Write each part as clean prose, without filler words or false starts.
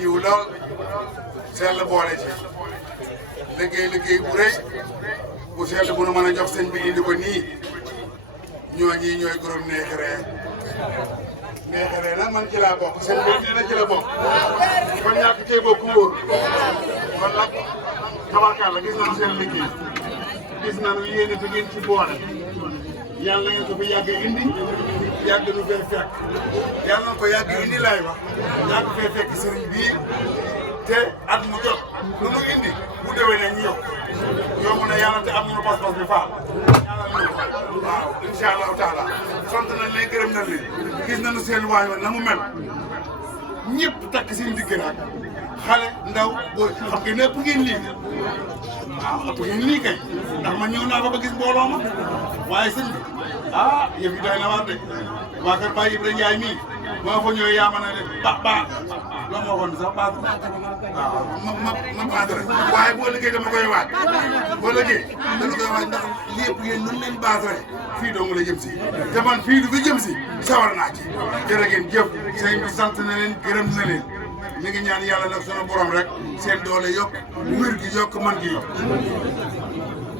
yiw lool sell boole ci liggéey bu rëy bu sell bu nu mën a jox sëñ bi indi ko nii ñooñi ñooy groupe Neexere nag man ci laa bokk seen bopp dina ci la bokk kon ñàkk cee bokk wóor kon nag tabarkàlla gis nañu seen liggéey gis nañu yéene bi ngeen ci boole yàlla ngeen ko fi yàgg indi yàgg nu fee fekk yàlla na ko yàgg indi laay wax yàgg fee fekk sëriñ bii te at mu jot lu mu indi bu déwénee ñu yokk yomb na yàlla te am nañu pas-pas bi faa waaw incha allahu taala sant nañ leen gërëm nañ leen gis nañu seen waay na mu mel ñëpp takk seen digg nag xale ndaw boo xam nga népp ngeen lii waaw ëpp ngeen lii kay ndax man ñëw naa ko ba gis mbooloo ma waaye sëñ bi yëf yi doy na war de waa kër Baye Ibrahima Ndiaye mii moo fa ñëwee yaa ma ne leen la ma waxoon sax waaw ma baat rek waaye boo liggéey dama koy waat boo liggéey dama koy waat ndax lépp yéen nun leen baas rek fii dong la jëm si te man fii du fi jëm si sawar naa ci jërë ngeen jëf sëñ bi sant na leen gërëm na leen mi ngi ñaan yàlla nag sunu borom rek seen doole yokk wér gi yokk man gi yokk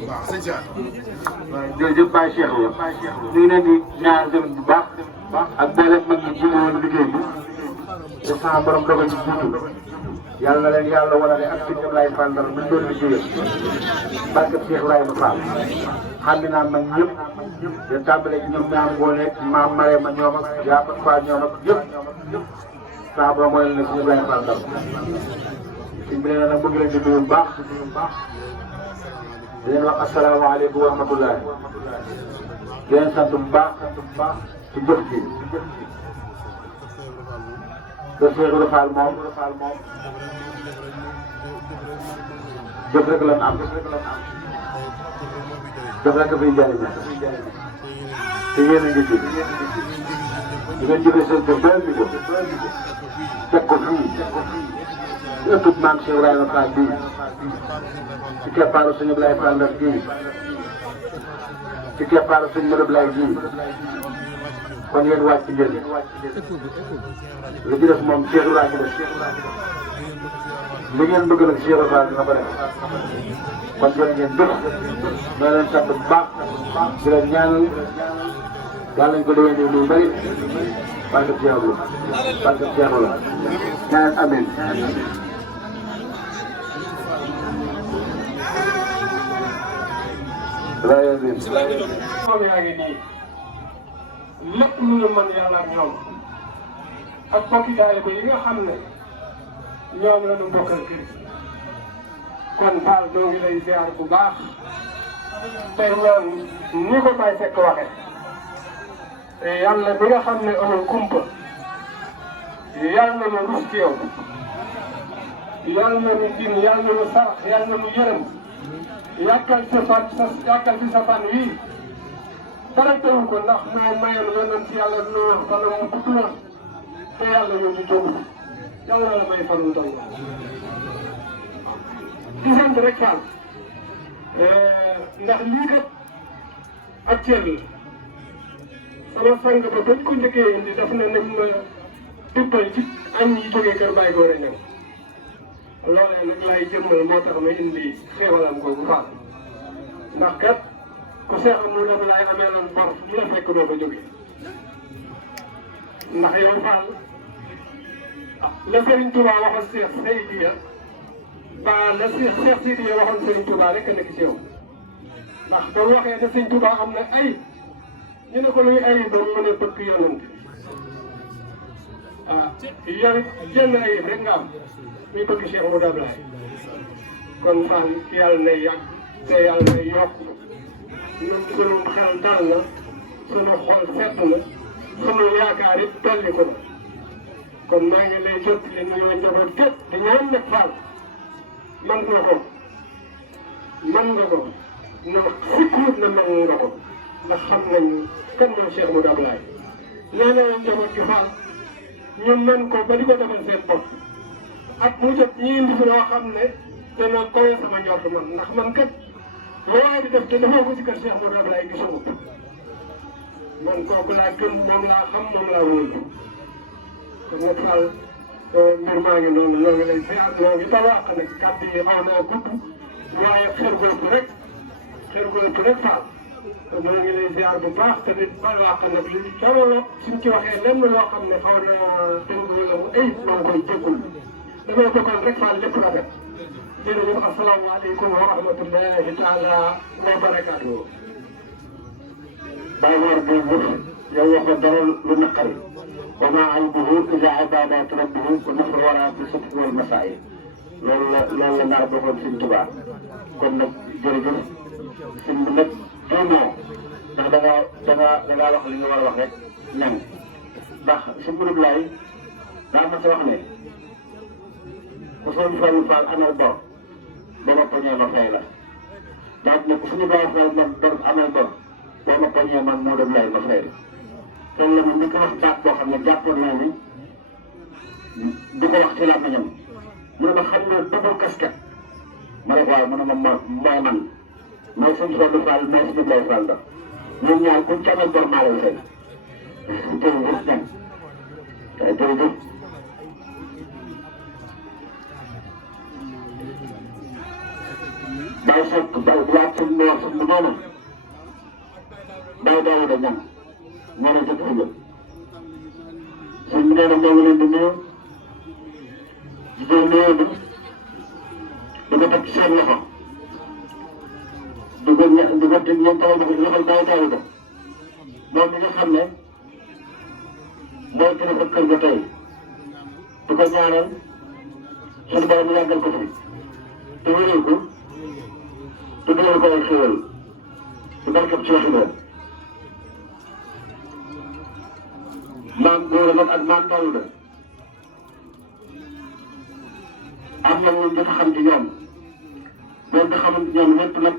waaw sëñ Cheikh. waaw jërëjëf Baye Cheikh ñu ngi leen di ñaar jëm bu baax ak mboolem mag ñi jiite woon liggéey bi te sama borom dogal ñu jiitu yàlla na leen yàlla walale ak sëñ Ablaye Fall Ndar buñ doon liggéeyal barke Cheikh Ibrahima Fall xam naa mag ñëpp te tàmbale ci ñoom ñaam ngoone maam Marema ñoom ak Yaafat Fall ñoom ak yëpp saa borom mooy leen sëñ Ibrahima Fall Ndar sëñ bi nee na bëgg leen di nuyu bu baax di leen wax asalaamaaleykum wa rahmatulah di leen sant bu baax ci jëf ji te Cheikh Ibrahima Fall moom jëf rek la am jëf rek fiy jëriñ te yéen a ngi ci di ngeen jëfee seen jëf doyal bi ko teg ko fii ci ëttub maam Cheikh Ibrahima Fall bii ci keppaaru suñu Ablaye Fall Ndar bii ci keppaaru suñu Modou Ablaye bii kon yéen wàcc ngeen li ci des moom Cheikh Ibrahima def li ngeen bëgg nag Cheikh Ibrahima dina ko def kon jërë ngeen jëf ñoo leen sant bu baax di leen ñaanal yàlla nañu ko déwénee lu bëri barke Cheikh Ibrahima barke Cheikh Ibrahima ñaan amiin moom yaa ngi nii lépp lu ñu mën yàlla ak ñoom ak bokki taalibe yi nga xam ne ñoom la ñu bokkal kër kon Fall ñoo ngi lay ziar bu baax tey ñoom ni ko Baye Seck waxe yàlla bi nga xam ne amul kumpa yàlla na rus ci yow yàlla na nu din yàlla na nu sarax yàlla na nu yërëm yàggal sa fan wii dara teewu ko ndax moo mayoon yonent ci yàlla noo fan mu gudd na te yàlla yóbbu jógu yàlla la may fan mu toll di sant rek Fall ndax lii kat ak cër la sama sang ba bañ ko njëkkee indi daf ne nañ ma dubbal ci añ yi jógee kër Baye Gora ñëw loolee nag laay jëmmal moo tax ma indi xewalam googu Fall ndax kat ku seexal mu dem laay amee lan bor mu la fekk doo ko jógee ndax yow Fall la Serigne Touba waxoon Cheikh Seydiya la Cheikh Seydiya waxoon Serigne Touba rek a nekk ci yow ndax ba mu waxee ne Serigne Touba am na ay ñu ne ko luy ay doom mu ne bëgg yonent yow jenn ayib rek nga am muy bëgg Cheikh Modou Ablaye kon Fall yàlla nay yàgg te yàlla nay yokk ñun sunu xel dal na sunu xol sedd na sunu yaakaar it dolli ko na kon maa ngi lay jot li nuyoo njaboot gépp di ñaan nag Fall man nga ko ndax sikkuut na man nga ko ndax xam nañ kan mooy Cheikh Modou Ablaye ñaanal njaboot gi Fall ñu mën ko ba di ko defal seen bopp ak mu jot ñi indi fi loo xam ne dana koy sama njort man ndax man kat loo waay di def te defoo ko ci kër Cheikh Modou Ablaye gisuma man kooku laa gëm moom laa xam moom laa wóolu kon nag Fall mbir maa ngi noonu ñoo ngi lay ziar ñoo ngi balaax nag kàddu yi xaw naa gudd waaye xër googu rek Fall ñoo ngi lay ziar bu baax te nit balaax nag li ñu jamono suñ ci waxee lenn loo xam ne xaw na tënk wala mu ayib maa ngi koy jéggul damay bëggoon rek Fall lépp rafet jërëjëf asalaamaaleykum wa rahmatullahi taala wa barakaatu. Baye Mor jërëjëf yow waxoon dara lu naqari wa maa aybuhu illa ibaadaatu rabbihi wa nafru wara fi subhi wal masaa'i loolu la naar bokkoon Sëñ Tuubaa kon nag jërëjëf sëñ bi nag juumoo ndax da ngaa wax li nga war a wax rek ñan ndax si groupe laay daa ma sa wax ne ku Sëñ Fallu Fall amal bor ba ma poñee ma fay la daal ne ku suñu Baye Fall man bor amal bor boo ma poñee man moo dem lay ma fay la kon la ni ko wax baat boo xam ne jàppoon naa ni di ko wax ci làmmiñam mu ne ma xam ne double casquette ma ne ko waaw mu ne ma mooy man mooy Sëñ Fallu Fall mooy suñu Baye Fall la ñoom ñaar kuñ ca amal bor maa lay fay jërëjëf ñan jërëjëf Baye Seck Baye laaj sëñ bi wax sëñ bi nee na Baye Daouda Niang nee na jëf ëllëg sëñ bi nee na ñoo ngi leen di nuyu di jël nuyoo bi di ko teg ci seen loxo di ko teg ñoom taw bi loxol Baye Daouda moom mi nga xam ne mooy kilifa kër ga tey di ko ñaanal suñu borom mu yàggal ko fi te wéral ko te dëgër ko ay xéwal ci barkeb ci waxi doon maam Góora nag ak maam Daouda am na ñu jot a xam ci ñoom doon nga xamante ñoom lépp nag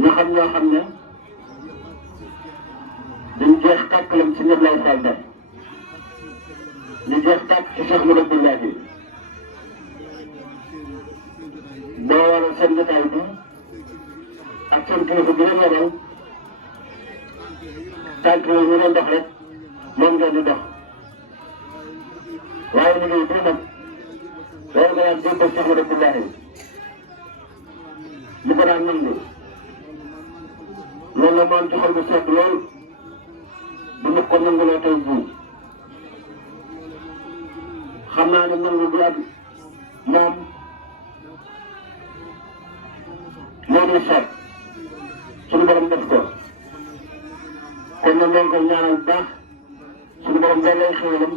ñu xam ñoo xam ne dañ jeex tàkk lam ci ñëpp lay Fall def ñu jeex tàkk ci Cheikh Modou Abdoulaye moo waral seen jotaay bi ak seen kilifa bi leen yebal tànk yooyu ñu doon dox rek moom ngeen di dox waaye liggéey bii nag war nga daan jébbal Cheikh Modou Abdoulaye li ko daan nangu loolu la moom ci xol bu sedd lool bu ñu ko nanguloo tey jii xam naa ne nangu bi ak moom moo ñuy seet suñu borom def ko kon nag ñoo ngi koy ñaanal bu baax suñu borom day lay xéwalam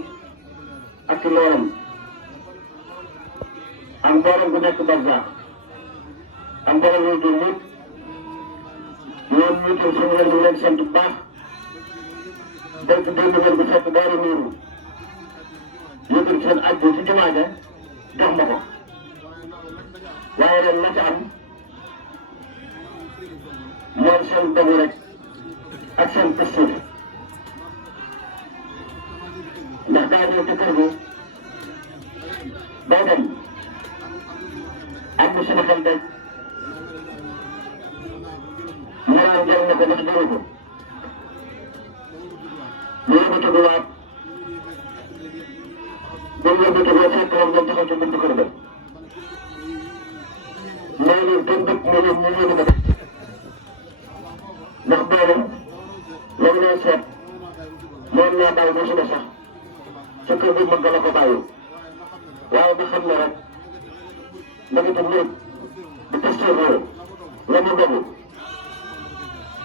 ak ci loolam am mboolem bu nekk barzaax am mboolem yooyu jëm yëpp ñoom ñu itam suñu leen di leen sant bu baax donc démb ngeen bu fekk daara niiru yëkkati seen àjj ci jumaa ja jox ma ko waaye ren la ca am mooy seen dogu rek ak seen posture ndax daa ñëw ci kër gi doo dem am na sama xel de mu naan jël na ko ndax jëru ko mu yëngatu bu waat ba mu yëngatu boo fekk woon nga taxaw ci buntu kër ba maa ngi gën dëkk mu yëg ñu yëngu ko ndax boobu la ñu doon seet moom ñaa bàyyi ba suba sax sa kër gi mën la ko bàyyi waaye ba xam ne rek ndax itam lépp bu testé boobu la mu dogu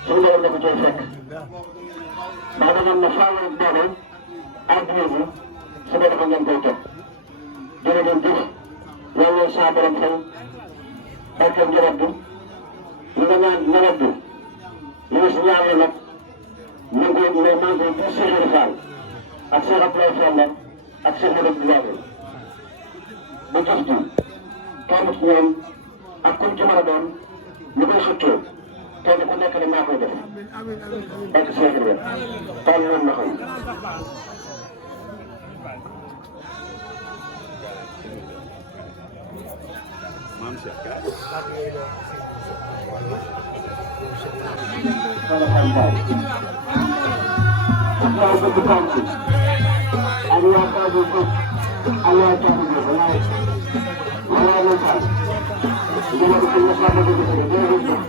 suñu borom dafa cay fekk ndax da ngeen ne faaw rek boobu àdduna bi su ko dafa ngeen koy topp jërëjëf jëf yàlla saa borom xel barkeel njaboot bi li nga ñaan njaboot bi li nga si ñaaree nag ñu ngi koy mais maa ngi koy pour Cheikh Fall ak Cheikh Abdoulaye Fall ak Cheikh Modou Abdoulaye ba jëf ji kenn ci ñoom ak kuñ ci mën a doon ñu koy xëccoo kenn ku nekk ne maa koy def ak Cheikh Ibrahima Fall moom na xam. Maam Cheikh Ka. Kalau bëgg tànk ak yaakaar bu bëgg ak yaakaar bu bëgg waaye wala la taal dina ko ñu xamal ko dina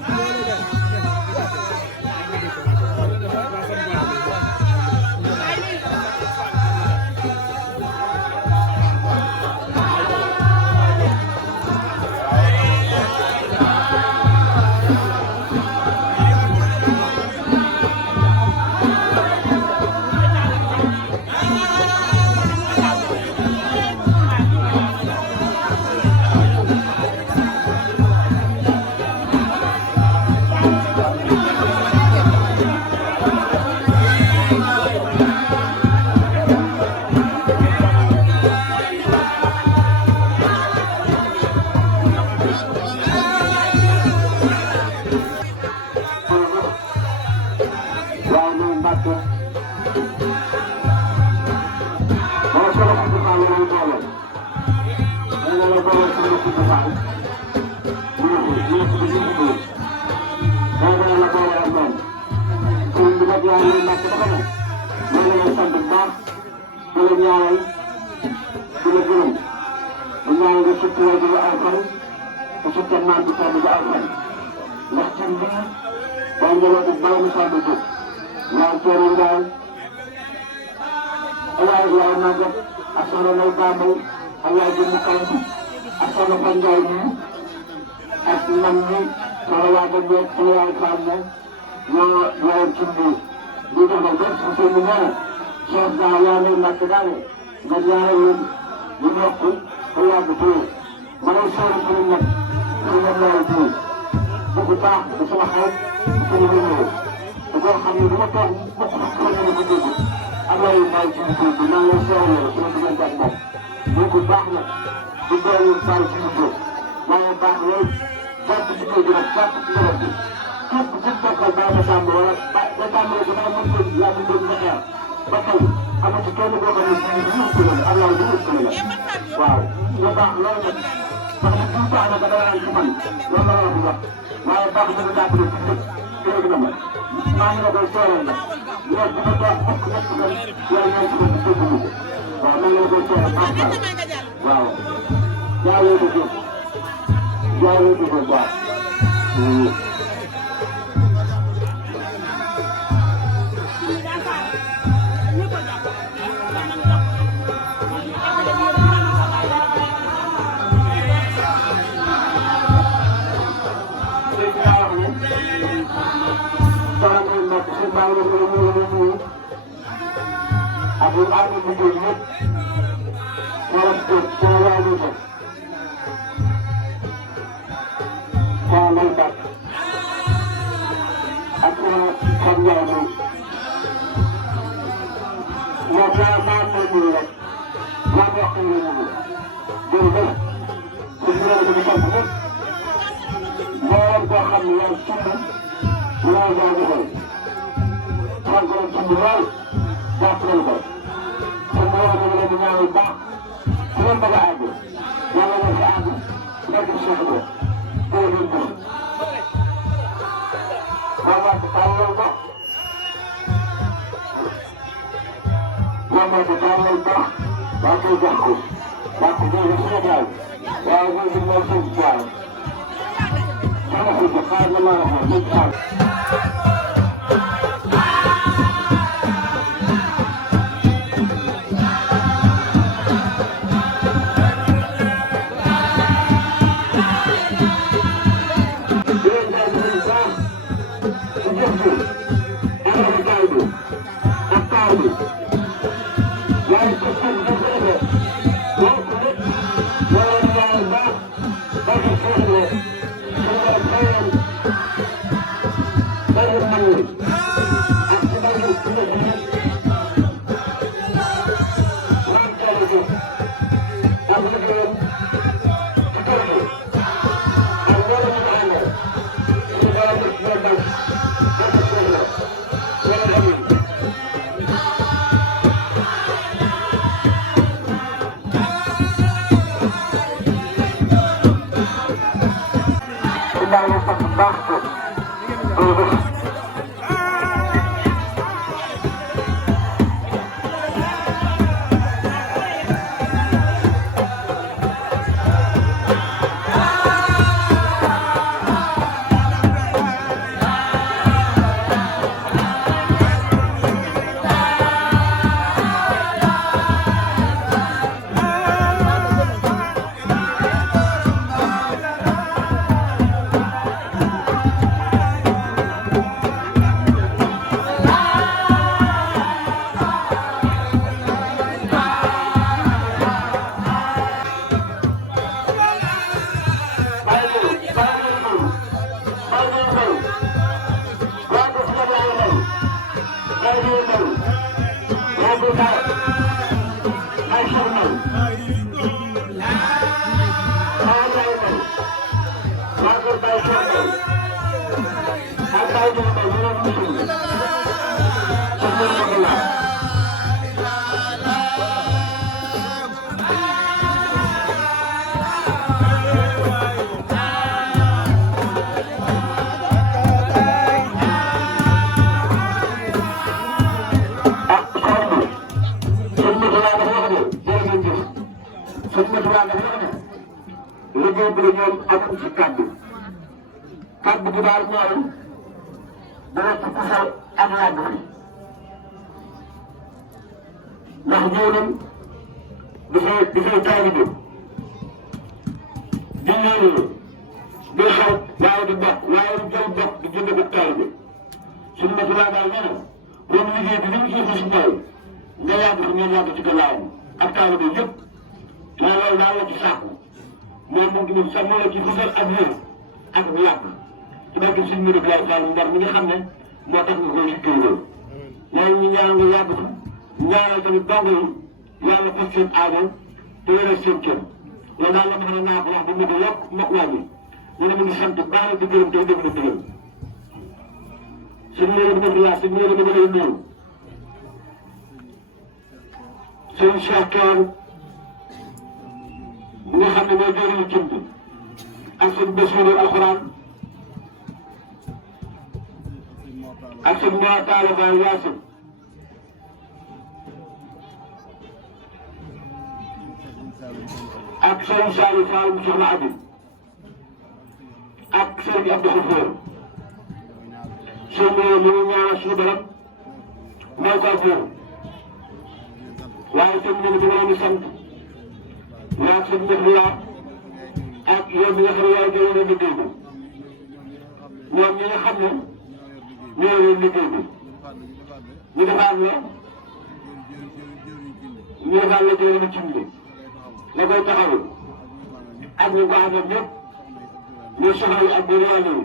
suñ ma tubaab dafa wax ne liggéey bi ñoom amuñ ci kàddu bi daal mooy dana ci kusal ak yàgg fi ndax ñëw nañ dafay taalibe di ñëw di xew waaye di bokk waaye di jël bokk di jënd ko taalibe suñ ma tubaab daal nee na loolu liggéey bi li mu ciy si taw nga yàgg fi ngeen yàgg ci gannaawam ak taalibe yëpp mais loolu daal la ci sàkku moom moom sax moo la ci fësal ak yéen ak bu yàgg ci barke suñu mbir Baye Fall Ndar mi nga xam ne moo tax nga koy liggéey loolu. ñooñu ñu ñaan nga yàgg fa ñaanal tamit dongo yi yàlla fas seen aajo te wéral seen cër loolu daal la ma xam ne naa ko wax ba mu ko yokk mbokk waa ji ñu ne mu ngi sant baax na di gërëm tey déglu digal suñu mbir bi laa suñu mbir bi lay nuyu sëñ Cheikh Thior nga xam ne mooy jëriñu cim bi ak sëñ Bassirou alxuraan ak sëñ Mor Talla Fall Yaasin ak sëñ Saliou Fall mu soxna Abi ak sëñ Abdou Khafour sëñ bi ñu ngi ñaanal suñu borom mooy ko góor waaye sëñ bi dama leen di sant yaa sëñ Ndefleng ak yow mi nga xam ne yaay jëloon liggéey bi ñoom ñi nga xam ne ñoo yor liggéey bi ñu defaat la jëriñu cim bi la koy taxawul ak ñu ko àndal ñëpp ñu soxla yi ak biir yàlla yi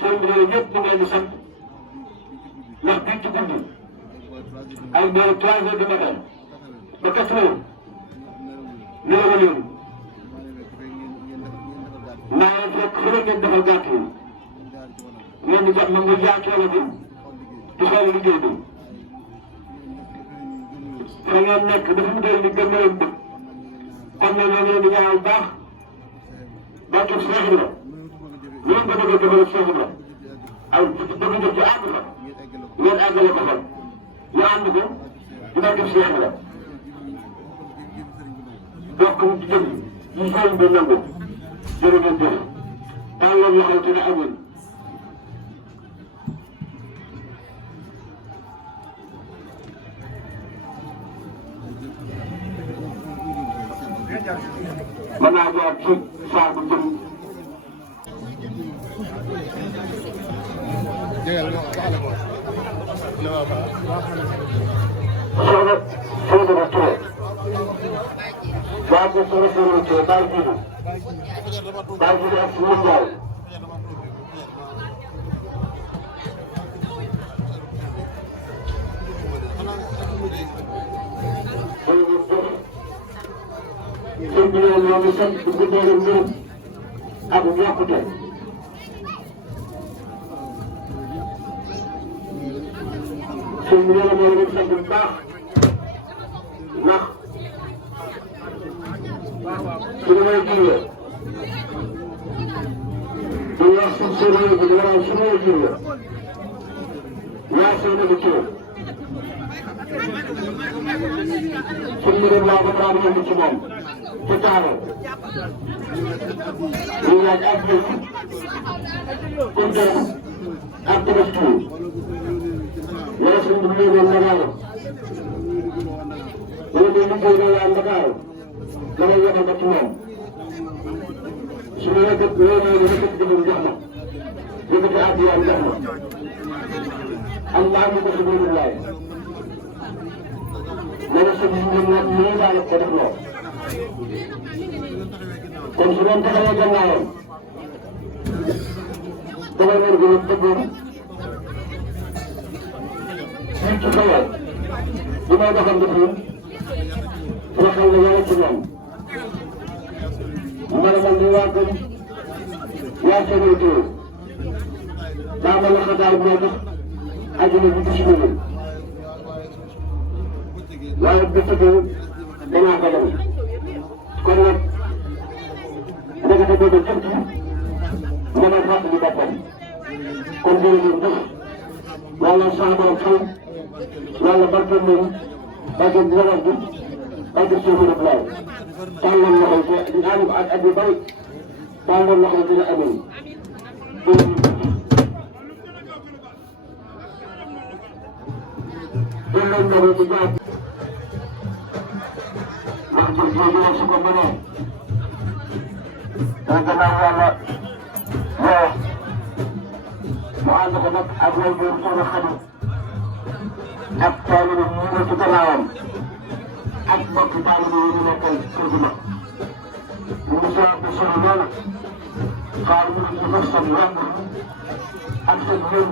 sëñ bi loolu ñëpp ñu ngi leen di sant ndax bii ci guddi ay boori 3 heures du matin ba 4 heures ñu la ko yóbbu naa leen fekk fu ngeen defal gàtt yi ngeen di jot ma nga jaar coono bi di xool liggéey bi fa ngeen nekk dafa mu doon di gën a leen bëgg kon nag ñoo leen di ñaanal baax barke Cheikh Ibra lu ngeen ko bëgg a defal Cheikh Ibra ak bëgg jot ci ànd fa ngeen àggale ko fa ñu ànd ko di barke Cheikh Ibra bokk ci jëm yi sëriñ bi nangu jërë ngeen jëf taal leen loxo te ne amoon mën naa jaar ci saa bu jëm soxna Seydou Touré waa ko soxna Seydou Touré bàyyi jiitu ak suñu njaay sëñ bi ñoo ngi sant di ko doole mbir ak yokkute sëñ bi ñoo ngi sant bu baax ndax su may jiwee di wax suñ sëriñ bi di wax su may jiwee yaa seen a di tuur suñ mbir laa ko daan yëngu ci moom ci taaroo ñu laaj ak jëf kontaan ak tabaski wala suñ bu léegoon Ndakaaru wala day liggéey na waa Ndakaaru dama yebal ba ci moom su ma yëkkat loolu mooy yëkkat jëfam jox ma yëkkati àddiyaam jox ma am naa ñu ko si biir laay ma ne sa gis ngeen nag nii laa ko def loo kon su doon taxawee gannaawam dama leen gën a bëggoon fii ci xewal bi may doxal fii sama xel nga yore ci ñoom ma ne man de waa kër waa Sénégal Touré daa ma la xabaar moo tax àdduna bi gis nga leen waaye bëccëg danaa ko dem kon nag ndekete boobu jënd mën a fàttali boppam kon jërëjëf jëf yàlla saa borom xel yàlla barkeel nañu barkeel bi ak di suuf rek laay tàllal loxo ci ñu ànd ko ak yu bari tàllal loxo dina amee jël leen loxo ci jaay wax jëf jooju su ko mënee te gannaaw yàlla mu ànd ko nag ak way jur soxna Xadi ak taalibe ñu ne ci gannaawam ak mbokk taalibe yi ñu nekkal kër gi mag mu ngi soog di sori loolu xaar ñu ci def seen yomb ak seen yëm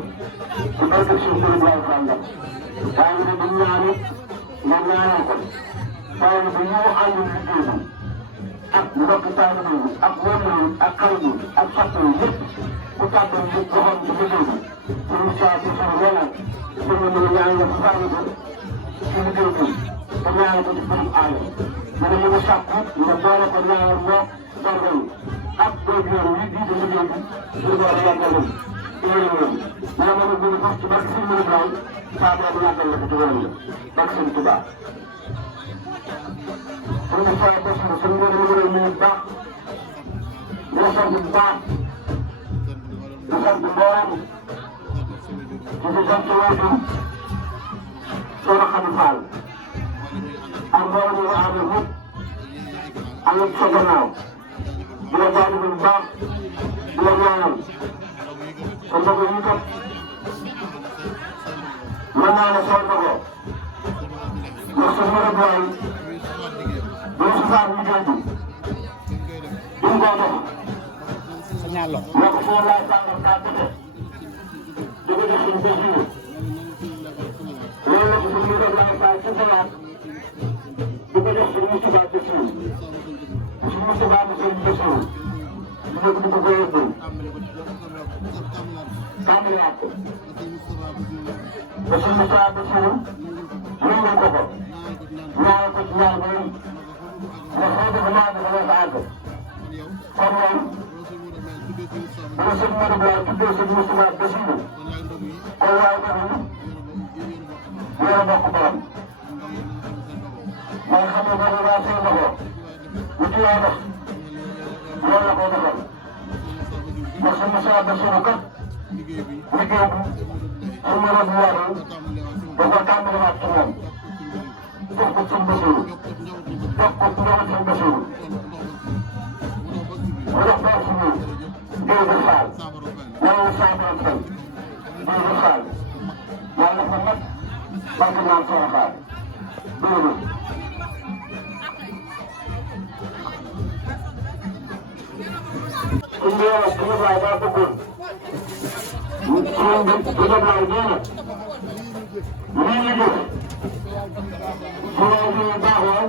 ci barke suñu kër gi waaye fànn waaye ñu ne dañ ñaan it nga ñaanal ko waaye bu ñu ànd liggéey bi ak mbokk taalibe yi ak wàll yi ak xarit yi ak soppe yi yëpp ku tàggat yi doxoon ci liggéey bi pour ñu saa ci sunu loolu pour ñu mën a ñaanal ko fànn ko ci liggéey bi te ñaanal ko ci borom aaya ñu ne ñu sàkku nga boole ko ñaanal moo dorgal ak producteur yi jiite liggéey bi ñu door a yàggal leen loolu yaa ma ne bu ñu fas ci barke Sëñ Modou Brown saa boobu yàggal la ko ci wàllu barke Sëñ Tuubaa pour nga saa bés bu sëñ Modou mu ngi nuyu baax moo sant bu baax di sant mboolem di si sant waajur Soxna Xadi Fall ak mboolem yi nga xam ne ñëpp am nañ sa gannaaw di la jaajëfal bu baax di la ñaanal te ndogu yi kat mën naa ne soo ndogoo ndax sa mën a booy doo si faar liggéey bi duñ koo def ndax foo laay tàngal kaa defe di ko def suñu bés yi loolu la ko suñu mën a laay faar ci xalaat di ko def suñu subaa bés yi suñu subaa bés yi bés yi ñu nekk di ko ko yóbbul tàmbaliwaat ko ba suñu saa bés yi yëngal ko ko ñaare ko ci ñaar bëri ndax xëy na ñaar dafa nekk àgg kon moom bu la sëñ Modou Brown tuddee sëñ Moustapha Bassirou kon waaye tamit yéen a bokk borom mooy xam ne boobu daa seen loxo lu ci waa def loolu la ko defal ndax sëñ Moustapha Bassirou kat liggéey bi sëñ Modou Brown da ko tàmbaliwaat ci moom jox ko sëñ Bassirou jox ko ndoxu sëñ Bassirou mu jox ko si ñun jërëjëf Fall yàlla na saa borom fay jërëjëf Fall yàlla na ko nag barke naan Soxna Fall jërëjëf. suñ bi yàlla suñu baay daa bëggoon suñ bi suñu baay nee na lii ñu def suñu ñu baaxoon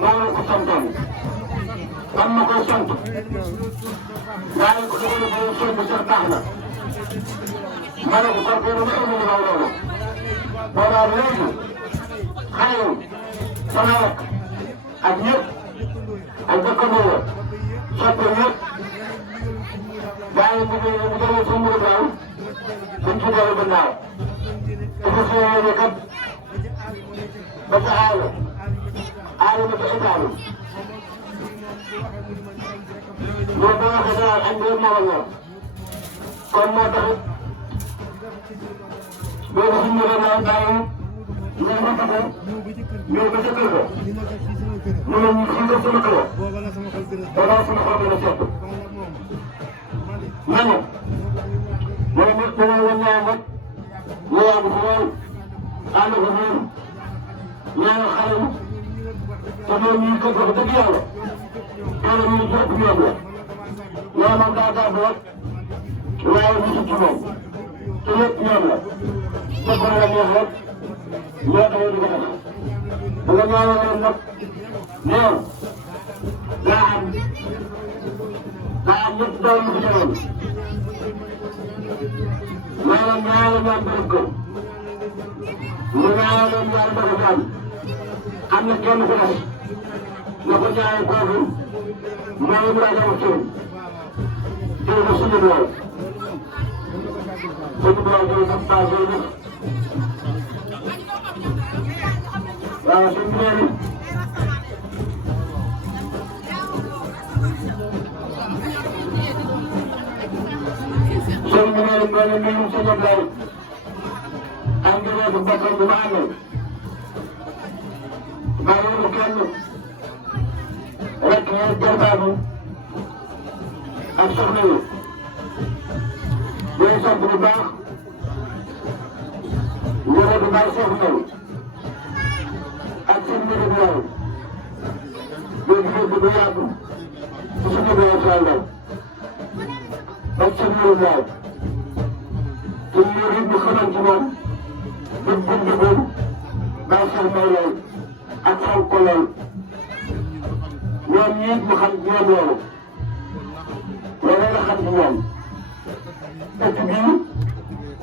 maa ngi ko santoon am na koy sant yaa ngi ko doon ba sëñ bi sax baax na ma ne ko kon fii mu indi raw loolu boobaa léegi xale yi sama rakk ak ñëpp ak dëkkandoo soppe ñëpp yaa ngi liggéey bu jëlee sëñ Modou Brown dañ ci dellu gannaaw te ko suñu yéene kat ba ca aalo ba ca état loolu da nga ko daal añ bi moo ñor kon moo taxit loolu suñu la naan bàyyi ñoom ñu taxaw ñëw ba ca kër ga ñu ne ñu fii nga sama kër boobaa sama xol dina sedd nañu loolu nag dina la ñaan rek ñu yàgg fi lool ànd ko ñoom ñaanal xale yi te loolu ñu ko jox dëgg yàlla loolu ñu jot ñoom la loolu moom daa gàddu rek waaye mu ci moom te lépp ñoom la lépp la neex rek ñoo tax di ko def bu nga ñaanal leen nag ñoom daa am ñett doom yu fi ñëwoon maanaam ñaari ñaar bëgg ko mu ñaanal leen ñaar bëgg am am na kenn ku des na ko jaayee kooku mooy Ibrahima Thion jërëjëf suñu borom suñu borom jërëjëf Ba jërëjëf waaw suñ bi nee sëñ bi nee boo leen nuyu sëñ Ablaye am njabootu boppam bu ma àndal bàyyiwul kenn rek ñoom jarbaabu ak soxna yi ñooy sant bu baax njabootu bàyyi soxna yi ak seen mbir bu yaay léegi léegi bu yàgg ci suñu biir Sénégal ak seen mbir bu yaay te mbir yi ñu xamal ci moom buñ bindagul bàyyi soxna yi ak xaw ko lool ñoom ñii ñu xam ñoom loolu loolu la xam ci ñoom ëtt bii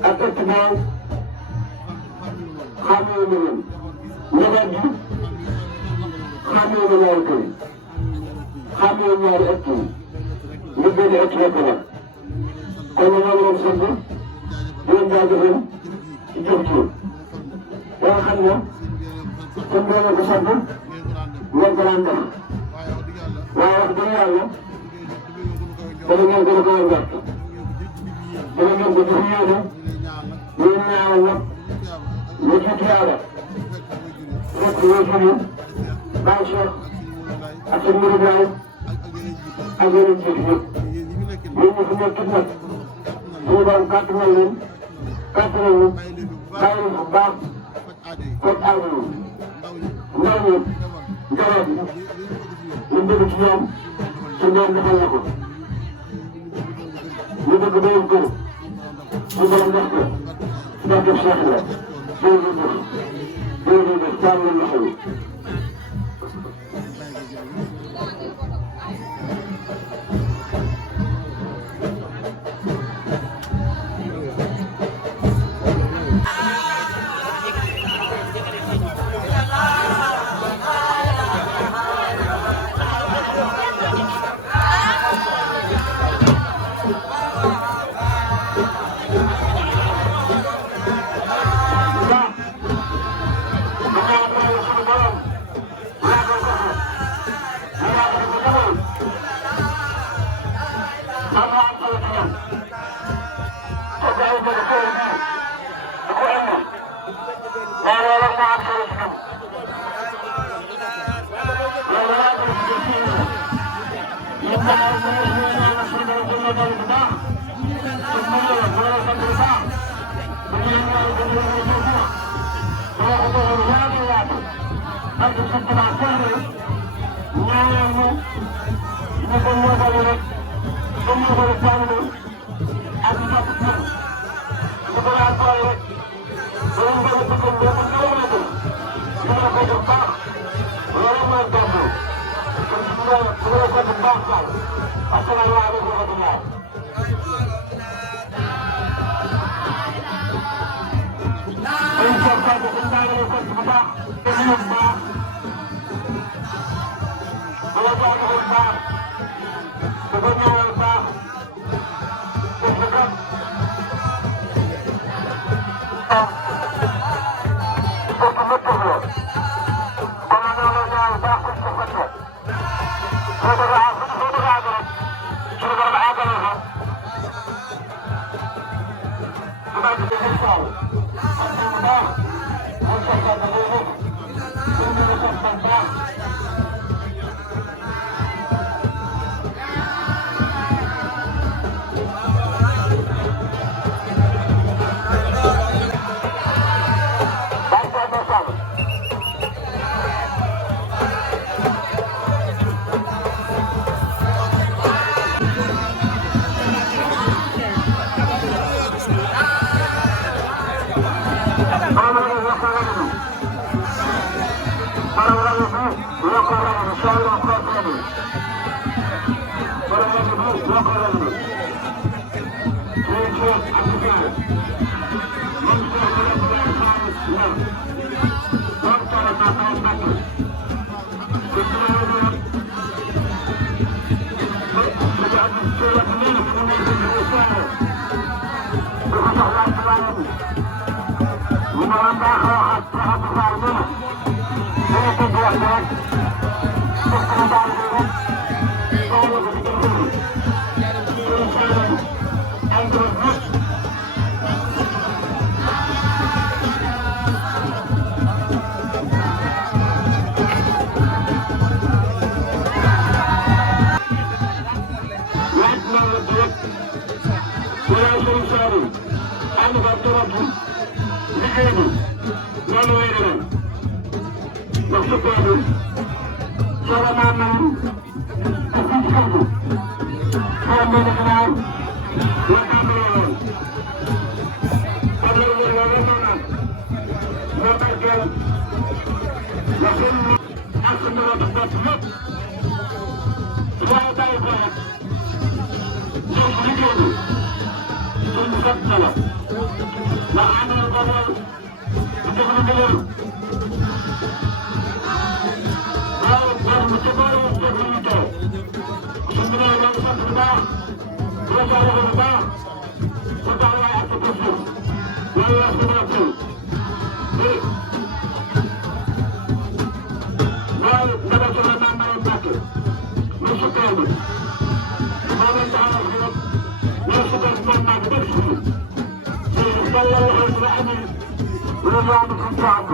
ak ëtt bee xamee na leen njaboot gi xamee na ñaari kër yi xamee ñaari ëtt yi ñu benn ëtt yëpp la kon ñu ñoo leen sant di leen jaajëfal ci jëf ci yoo xam ne comme boo leen ko sant ngeen ko daan def waaye wax dëgg yàlla dana ngeen gën a koy njort dana ngeen ko jox yéene ñu ñaanal nag lu jiitu yàlla fekk wéyjur yi Baye Cheikh ak seen mbir Ibrahima ak yeneen jiitu yëpp ñun ñu fi nekk nag suñu doon kàttanal leen kàttanal ñu bàyyi leen bu baax fekk aajo yi ndaw ñi njaboot bi ñu bëgg ci ñoom su ñoom defal na ko ñu bëgg beneen kër ñu borom def ko ndax def Cheikh la jërëjëf jàll na loxo yi Ini ànd ko ak njaboot bi liggéey bi loolu lay demee ndax su ko defee soxla naa mel ak fii ci kër gi xaram benn xanaa la tàmbalee woon am na lu wër loolu la naan moo barkeel ndax seen ak sa njaboot ak bopp lépp waaye bàyyi ko rek ñoom liggéey bi suñ fekk na la ndax ànd na ko lool di def lu dëgër waaye boobu mu ca boole woon def lu ñu toog suñ bi nee loolu sant bu baax di la jaarale bu baax sa taxawaay ak sa posture loolu la su ma tël dégg waaye dama soxla naa mën a bàkk lu sukkee bi moo leen taxawal fi rek loolu sukkee bi moom naa ko def suuf yàlla waxee dina amee lu yaatu ci jàmm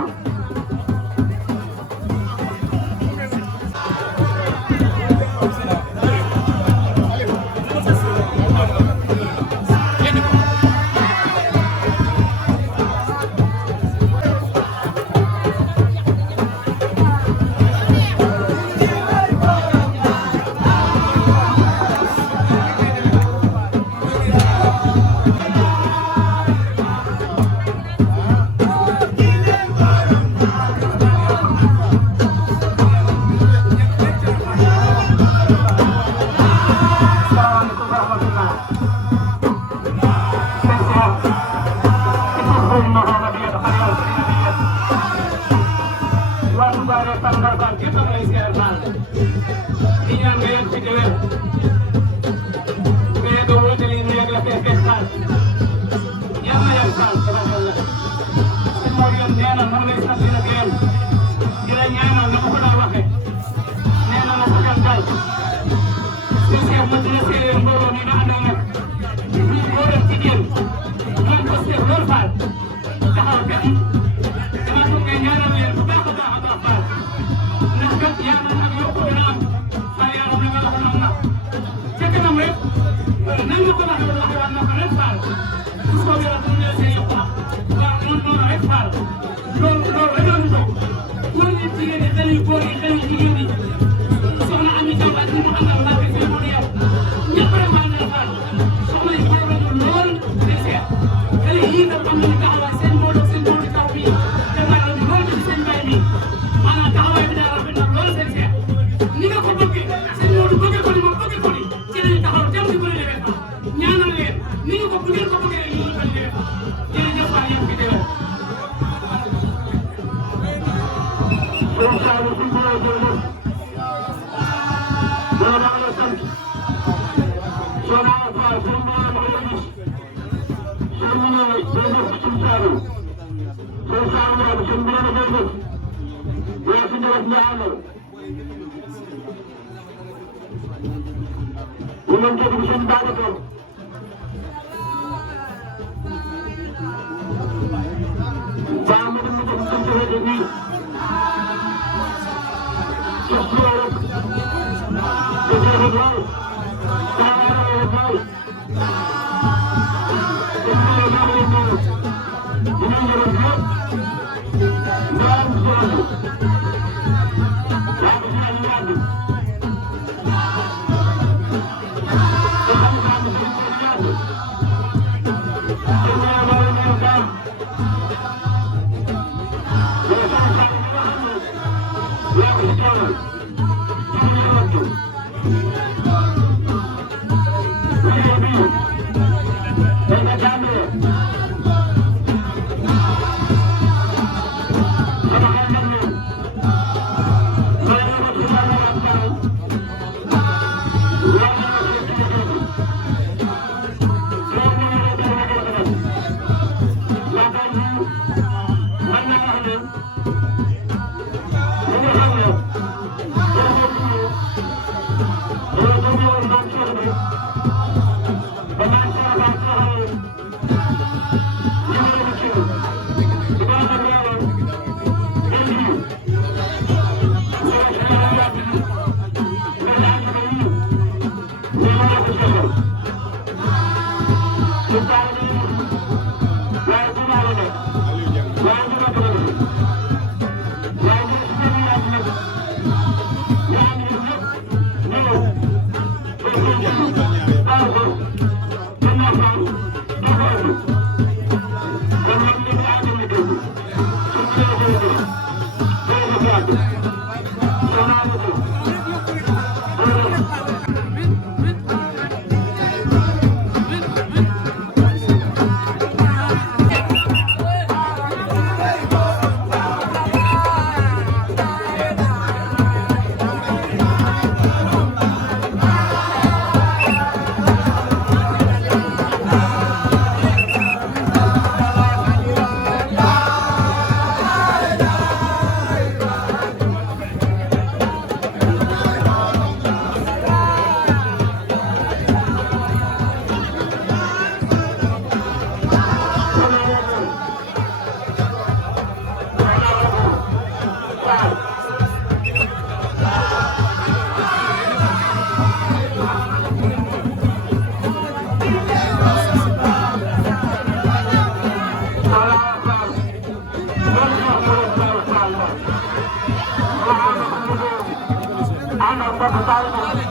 ànd ak mbokk taal bi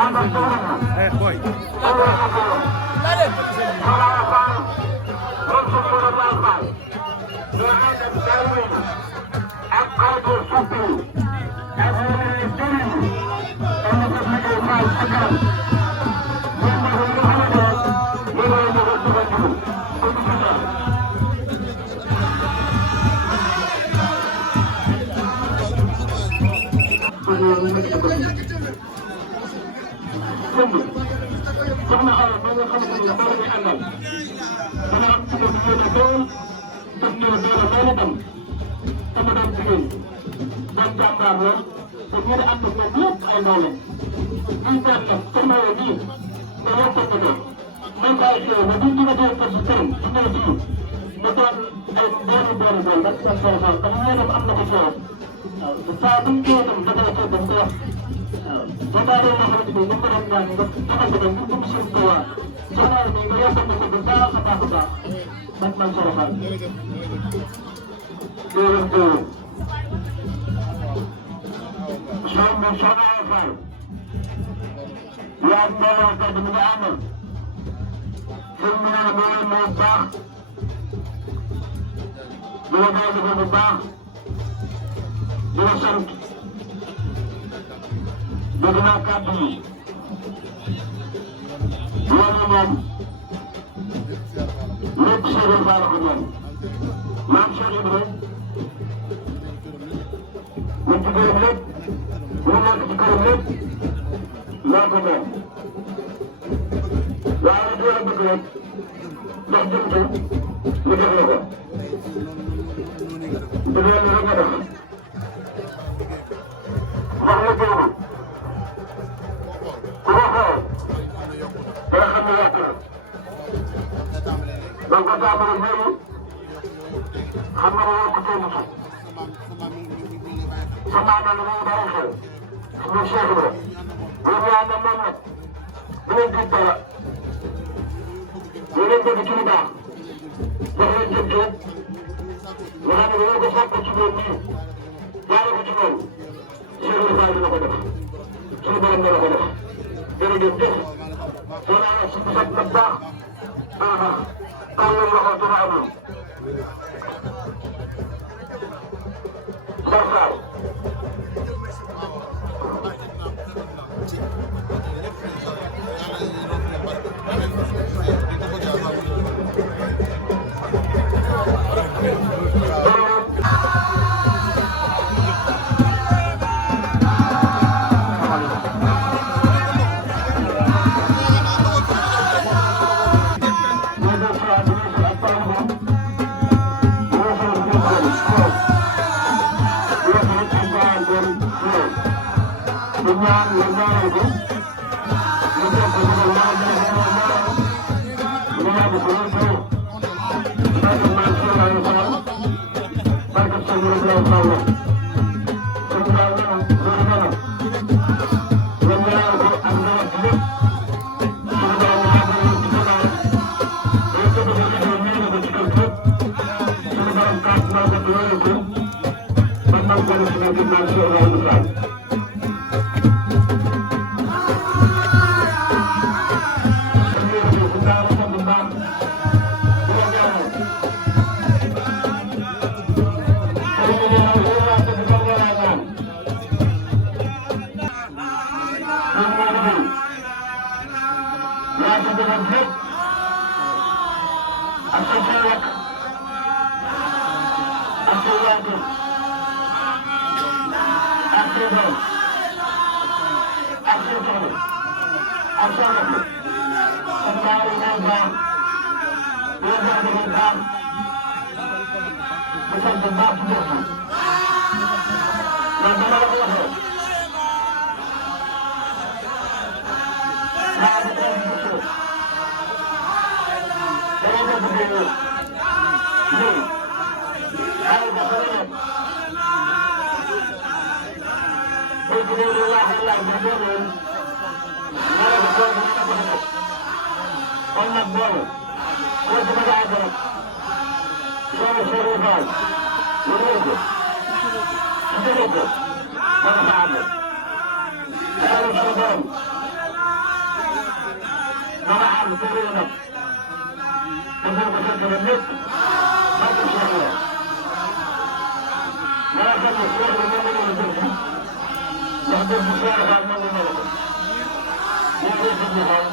ànd ak soxna boy Fala Fall loolu suuf si la Fall ñoo ànd ak taalibe yi ak xaritu suuf bi ak yeneen sëriñ yi am na def liggéey Fall ca kanam ñoom nag ñu xamante ne ñu ngi leen di jëfandiku comme ça. soxna Awa ba nga xamante ne moom la ñuy àndal dana am ci moom yéene lool def na la doole lool itam te mu doon jigéen doon jàmbaar lool te ñu ne ànd ak moom lépp ay ndaw lañ buñ seet nag soxna Awa bii da loo toppatoo man bàyyi xew ba buñ dina doon ko si këram ci ñëw ji mu doon ay boori bool rek seen soxna te mu ñëw am na ko coow waaw saa buñ ñëwee tam da koy toog ba mu ko wax waaw boo baaxee loo xamante ni dañ ko doon ñaan nga xamante ne pour bëgg seen tuwaat soxna yi nga yokkal ko bu baax a baax a baax man man Soro Fall. jërëjëf soxna Awa Fall yaa ngi doon wax kàddu gi nga amal sëñ bi nee na moo moo baax di la jaajëfal bu baax di la sant dégg naa kàddu yi loolu moom lépp Cheikh Fall ko ñaan maam Cheikh Ibrahima ñu ci gërëm lépp ñu nekk ci gërëm lépp maa ko moom waaye li war a bëgg rek ndox jëmtu ñu def la ko te loolu rek nga def wax la boobu ku ko xool dana xam ne yàq na donc ko tàmbali léegi xam nga war ko teel ci sa maam la muy bàyyi xel suñu Cheikh Ibra bu ñu ànd ak moom nag bu leen gis dara ñu leen bëgg ci lu baax wax leen jëm ci nga xam ne war ko sopp ci moom nii jaare ko ci moom Cheikh Ibra Fall dina ko def suñu borom dina ko def jërëjëf jëf soo naa suñu sat nag baax kaw leen loxo dina amul Sarfal xarit lépp maa ngi Cheikh Ibrahima maa xam ne Cheikh Ibrahima moom la ñu jël ndax bés bu Cheikh Ibrahima nangu na la ko ñu ngi koy déglu xaar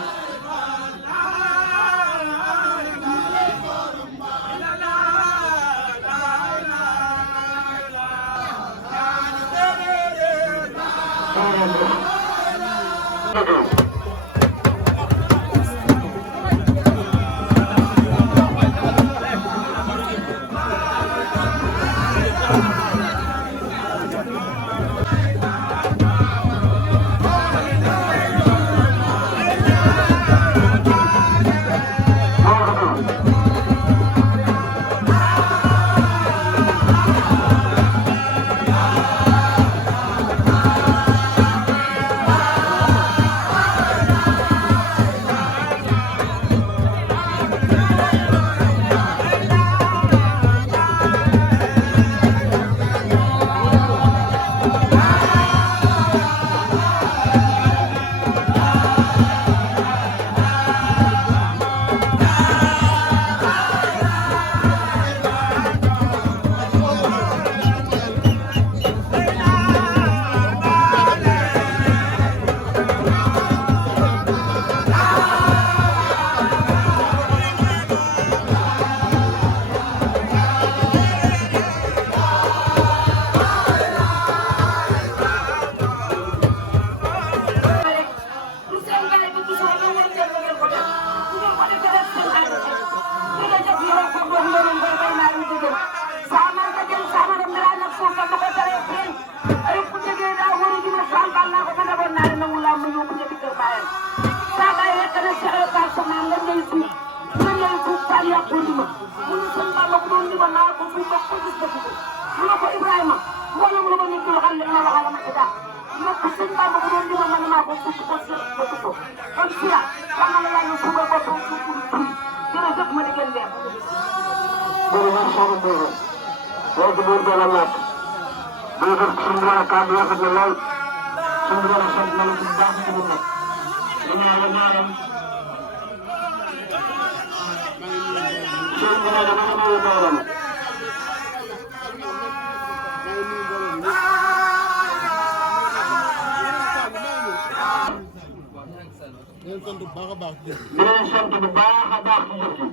dinañ sant bu baax a baax ci jëf ji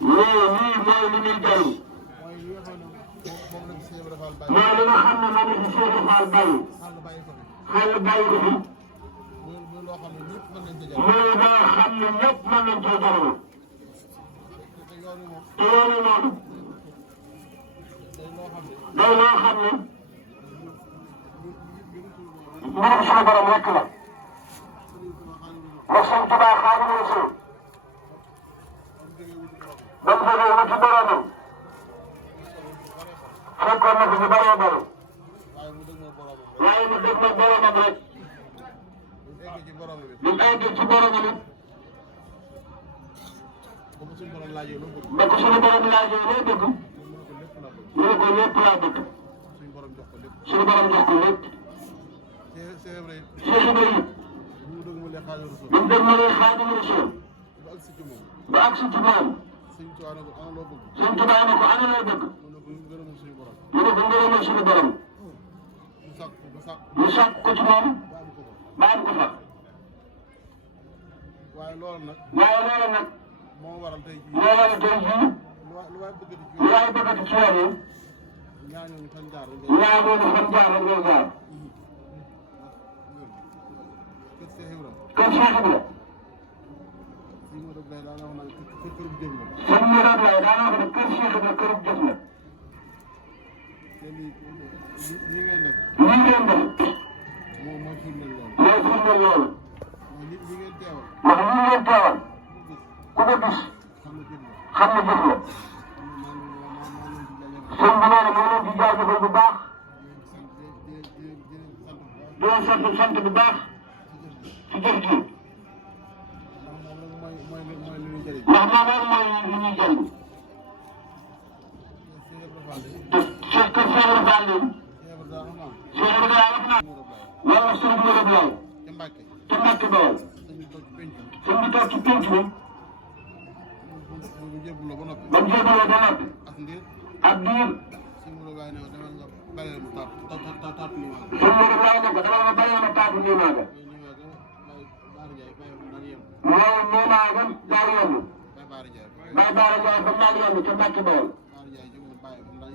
lii mooy li ñuy jëriñ mooy li nga xam ne moom la ci Cheikh Fall bàyyi xel bàyyi ko fi muy loo xam ne ñëpp mën nañ cee jariñu te yoonu moom day loo xam ne mbirum suñu borom rekk la ndax Sëñ Tuubaa Xaadimu Rasuul ba mu jógee wuti boromam fekkoon na fi ñu bëree bëri waaye mu dégg ma boromam rek ñu egg ci boromam it ba ko suñu borom laajee loo bëgg ñu ne ko lépp laa bëgg suñu borom jox ko lépp Cheikh Ibrahima bi mu dégmalee Xaadimu Rasuul ba agsi ci moom Sëñ Tuubaa ne ko ana loo bëgg mu ne ko ngërëmal suñu borom mu sàkk ko ci moom ba am ko fa waaye loolu nag moo waral tey jii lu waay bëggati ci yoon yi ñaanoo fan jaar rek ngay jaar kër Cheikh Ibra sëñ Modou Abdoulaye daana wax ne kër Cheikh Ibra kër jëf la lii ngeen def mooy firndeel loolu ndax lii ngeen teewal ku ko gis xam ne jëf la sëñ bi nee na mu leen di jaajëfal bu baax di leen sant bu baax ci jëf ji ndax moom rek mooy li ñuy jëriñ te Cheikh Kër Cheikh Ibra Fall leen Cheikh Ibra daa wax naa wala sëñ bi Modou Abdoulaye te Mbàkke Bawol sëñ bi toog ci penc mi ba mu jébaloo ba noppi ak diir sëñ Modou Baye ne ko demal nga bàyyi ma taatu nii maa ga mooy nee naa ko daal yomb Baye Baara Ndiaye fa naan yomb ca Mbàkke Bawol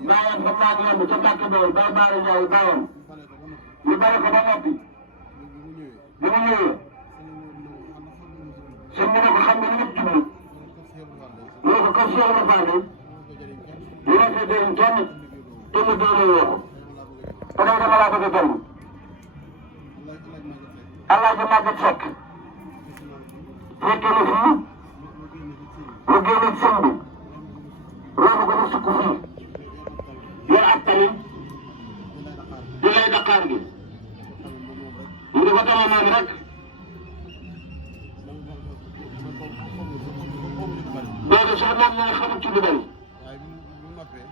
baayam fa naan yomb ca Mbàkke Bawol Baye Baara Ndiaye baayam ñu bari ko ba noppi bi mu ñëwee sëñ bi ne ko xam nga li ñëpp jublu mu ne ko comme si yow la baale ñu ne ko jëriñ kenn te mu doole woo ko te day dama laa bëgg a jëriñ Allah ji màggat fekk fekkee na fii mu génne sëñ bi roobu ko ne sukk fii yor ab tamit di lay Dakar gi mu di ko dama naan rek boobu sax moom mooy xamul ci lu bëri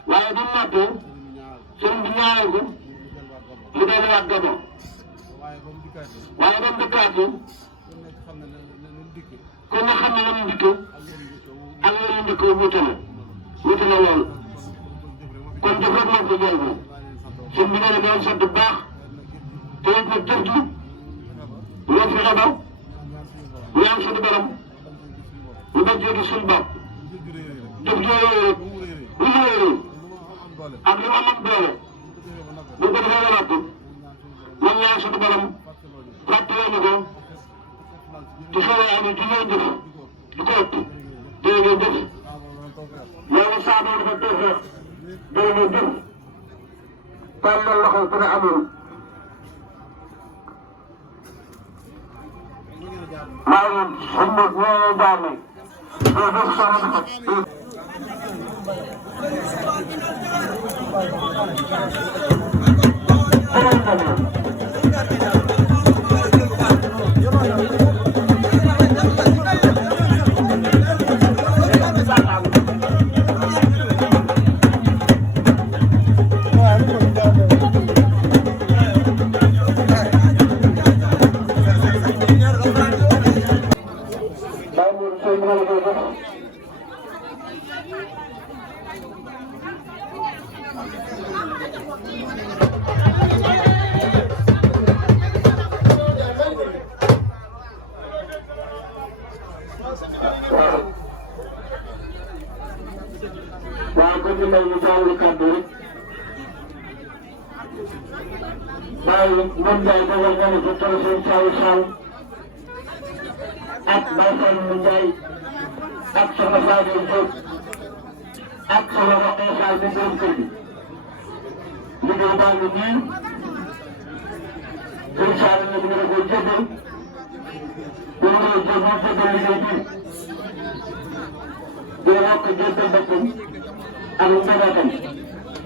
waaye bu mu noppee sëñ bi ñaanal ko mu delluwaat Gabon waaye ba mu dikkaatee kon nga xam ne la mu dikkee ak la mu dikkee wuute na loolu kon jëf rek moo ko jël moom sëñ bi nee na doon sant bu baax te it nag jëf ji ñoo fexe ba ñaan suñu borom ñu bañ cee gis suñu bopp jëf jooyee rek lu mu réeré ak lu am doole bu ko defee ba noppi man ñaan suñu borom fàttaloo ñu ko te xëy na ci ñoom jëf du ko ëpp dégg ngeen jëf loolu saa boo dafa tëfee dégg ngeen jëf tàllal loxo ku ne amul maa ngi leen suñ ne ñoo jaar nañ waaw kon ñu may ñu jàll kàddu rek bàyyi moom Ndiaye dogal nga ne ko toll seen Saawu Saaw ak Baye Fall mu Ndiaye ak soxna Fatou Diop ak soxna Roqe Fall bi borom kër gi liggéey baa ngi nii sëñ Saalum ne dina ko jébbal dina ko jébbal liggéey bi dina ko jébbal boppam ak njabootam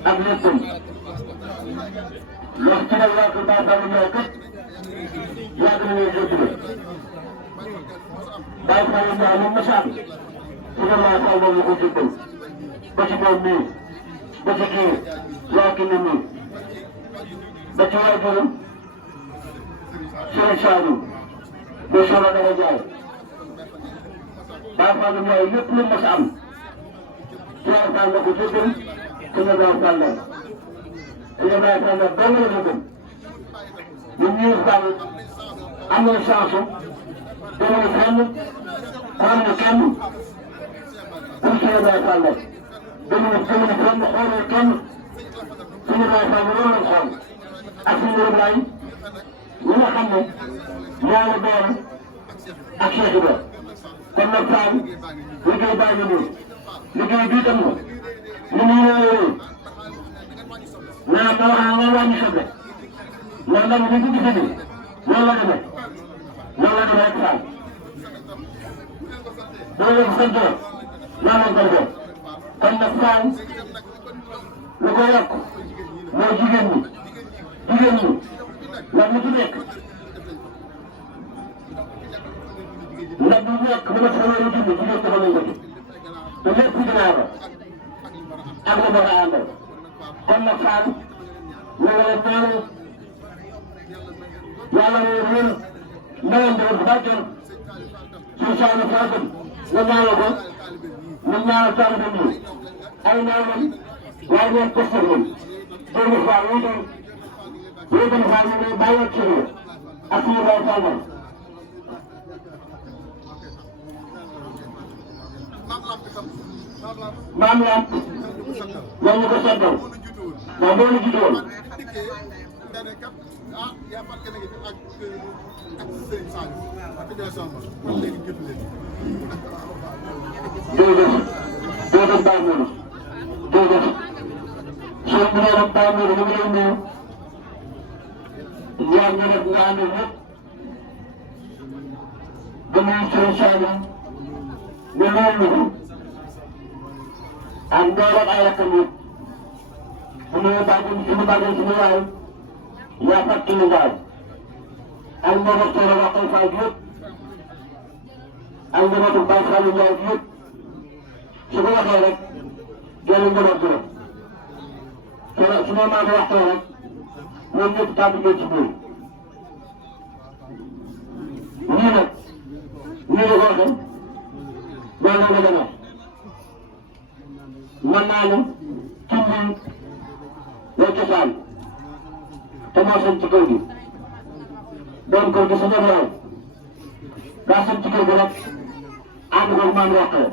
ak léppam lox ci nag waa ko Baye Fall Ndiaye kat yàgg na ñuy jébbale Baye Fall Ndiaye moom mos a am su ko Baye Fall moom la ko jébbal ba ci moom mii ba ci kii waa kii nii mii ba ci waa juróom Sëriñ Saalum ba Soxna Daba Ndiaye Baye Fall Ndiaye lépp lu mos a am su Baye Fall la ko jébbal su nga Baye Fall la su nga Baye Fall la dong la ko gëm ñun ñuy Fall am na chance demuñu fenn xamuñu kenn pour suñu Baye Fall la demuñu fenn xooloo kenn suñu Baye Fall loolu lañ xool ak suñu Ibrahima ñi nga xam ne ñoo la boole ak Cheikh Ibra kon nag Fall liggéey baa ngi nii liggéey bii tam na ni muy ñëwee naa ma wax nga wàññi soble ndax ndam bi ñu gisee nii noonu la demee rek Fall boo leen santoo naa leen koy def kon nag Fall lu ko yokk mooy jigéen ñi ndax ñu ci nekk ndax bu ñu nekk bu ma soxla lu junni jigéen dafa lay jóge te lépp dinaa ko ak la bëgg a àndal kon nag Fall ñu ngi leen ñaan yàlla wér wér ndawal ndawal bu bàjjoon suñu Saalum Fatou nga ñaanal ko ñu ñaanal taalibe bi ay ñaanam waaye ñoom kese lañ jërëjëf Fall wéetal Fall ñu ngi bàyyi ak kii ak suñu bay Fall maam lamp ñoo ñu ko seddal ndax boo ñu jiitu woon jërëjëf jërëjëf Baye Modou jërëjëf soo bu doon Baye Modou ñu ngi lay nuyu ñaar ñu def nga ànd ñëpp ba nuyu Serigne Saliou ne loolu ak mboolem ay rakkam yëpp bu ñu bàggoon suñu bàggoon suñu yaay yaa fàttali ngaay ak mboolem Soxna Waxal Fall yëpp ak njabootu Baye Fallou Ndiaye yëpp su ko waxee rek jël njaboot bi rek te su ma maa ko waxtee rek ñoom ñëpp tàbbi ci biir ñii nag ñii la ko waxee loolu la nga demee mën naa ne Tumbi lay cosaan te moo sant ci kër gi doon kër gi sa jëf yaay daa sant ci kër gi rek ànd ko maam Roqee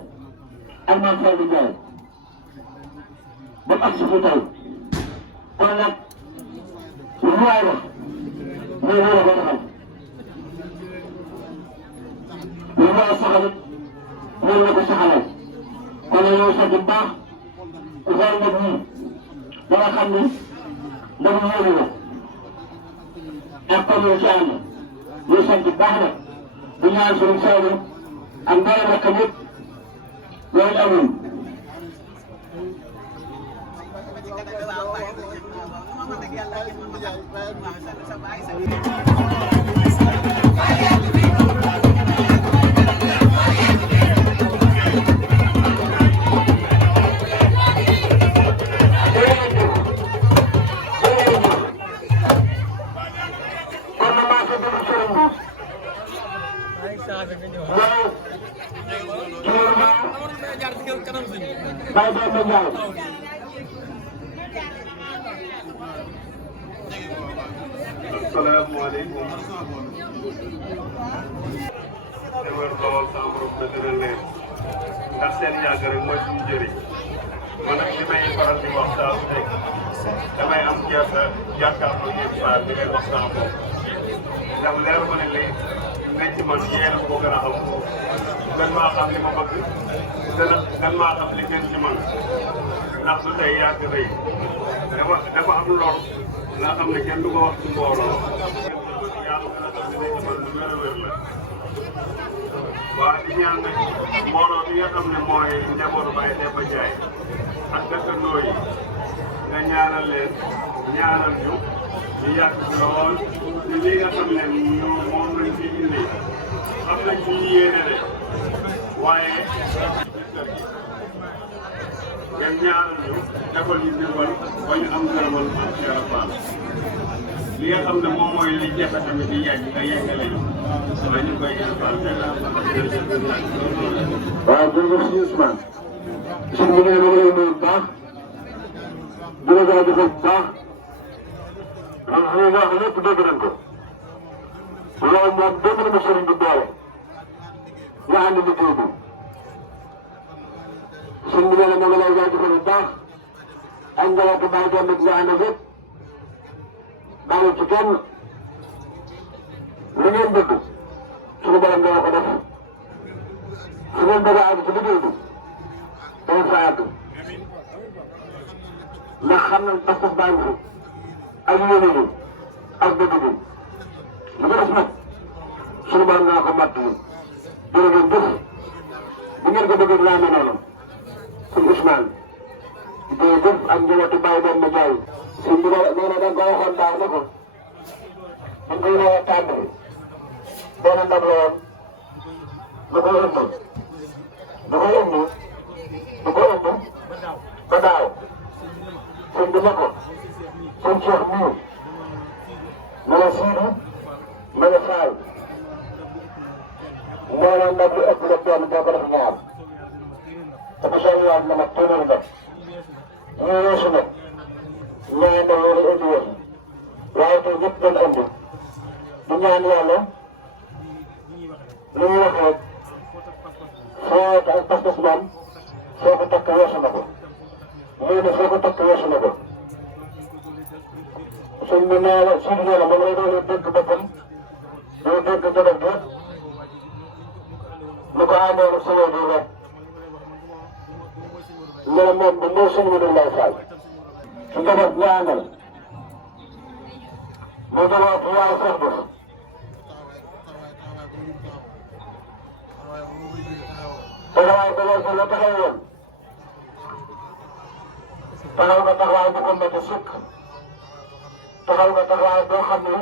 ak maam Fallou Ndiaye ba mu àgg si fi tey kon nag lu waay wax mooy lu la ko defal lu waay saxalit mooy la ko saxalal kon nag yow sant bu baax ku xool nag ñii da nga xam ni ndamu yéene la ak comme yow ci ànd yow sant bu baax nag di ñaan suñu soobu ak mboolem rakk yëpp loolu amul Baye Demba Ndiaye asalaamaaleykum te wér lool sama borom dëgëral leen ndax seen yàgg rek mooy suñu njëriñ man nag li may faral di wax saa su nekk damay am gerte jàkkaarloo yéen saa di leen wax saa bopp ndax leer ma ne li ne ci man yéen ko gën a xam gën maa xam li ma bëgg gën maa xam li gën ci man ndax du tey yàgg rëy dafa am lool nga xam ne kenn du ko wax ci mbooloo yàlla gën a xam ne ci man lu wér a wér la waaye di ñaan nag mbooloo bi nga xam ne mooy njabootu Baye Demba Ndiaye ak dëkkandoo yi nga ñaanal leen ñaanal ñu yàgg lool ci li nga xam ne ñu moom lañ fi indi xam nañ ci yéene de waaye ngeen ñaanal ñu defal ñu ndimbal ba ñu am ngërëmal Maam Cheikh Fall li nga xam ne moom mooy li jafe tamit di yàgg nga yeggale ñu waaye ñu koy ñaan Fall waaw jërëjëf si Ousmane suñ mu nee ma lay nuyu bu baax di la jaajëfal bu baax xam nga wax lépp dégg nañ ko loolu moom dégg nañu sëriñ bi doole nga ànd liggéey bi suñ mu nee ma lay jaajëfal bu baax ak njabootu Baye Demba nga ànd ak yëpp bàyyi ci kenn li ngeen bëgg suñu borom dana ko def su ngeen bëgg a àgg ci liggéey bi dana fa àgg ndax xam nañ pas-pas baa ngi fi ak yéene yi ak bëgg bi li ko def nag suñu borom dana ko màtt yi jërë ngeen jëf bi ngeen ko bëggee dinaa mel noonu suñu Ousmane jërëjëf ak njabootu Baye Demba Ndiaye suñ bi nee na da nga ko waxoon daaw ne ko dañ koy nee tàmbali benn ndam la woon da koy ëmb da koy ëmb da koy ëmb ba daaw sëñ bi ne ko sëñ Cheikh mii ma la siidu ma la faal nee na ndam li ëpp la benn boo ko def ñaar dafa soxla waat na nag téeméeri nag ñu weesu nag ñaan da war a indi woon waaye tey ñëpp dañ andi di ñaan yàlla li ñuy wax rek foo ak pas-pas moom foo ko takk weesu na ko lii ne foo ko takk weesu na ko suñ bi nee la suñ nee la moom lay doon dégg boppam doo dégg jëloon bi lu ko àndoon ak sama biir rek nee moom bi moo suñ mënul lay faal su njaboot ñu àndal mu njaboot yàlla sax def taxawaay ba loolu la taxaw woon taxaw nga taxawaay bu ko métti sukk taxaw nga taxawaay boo xam ne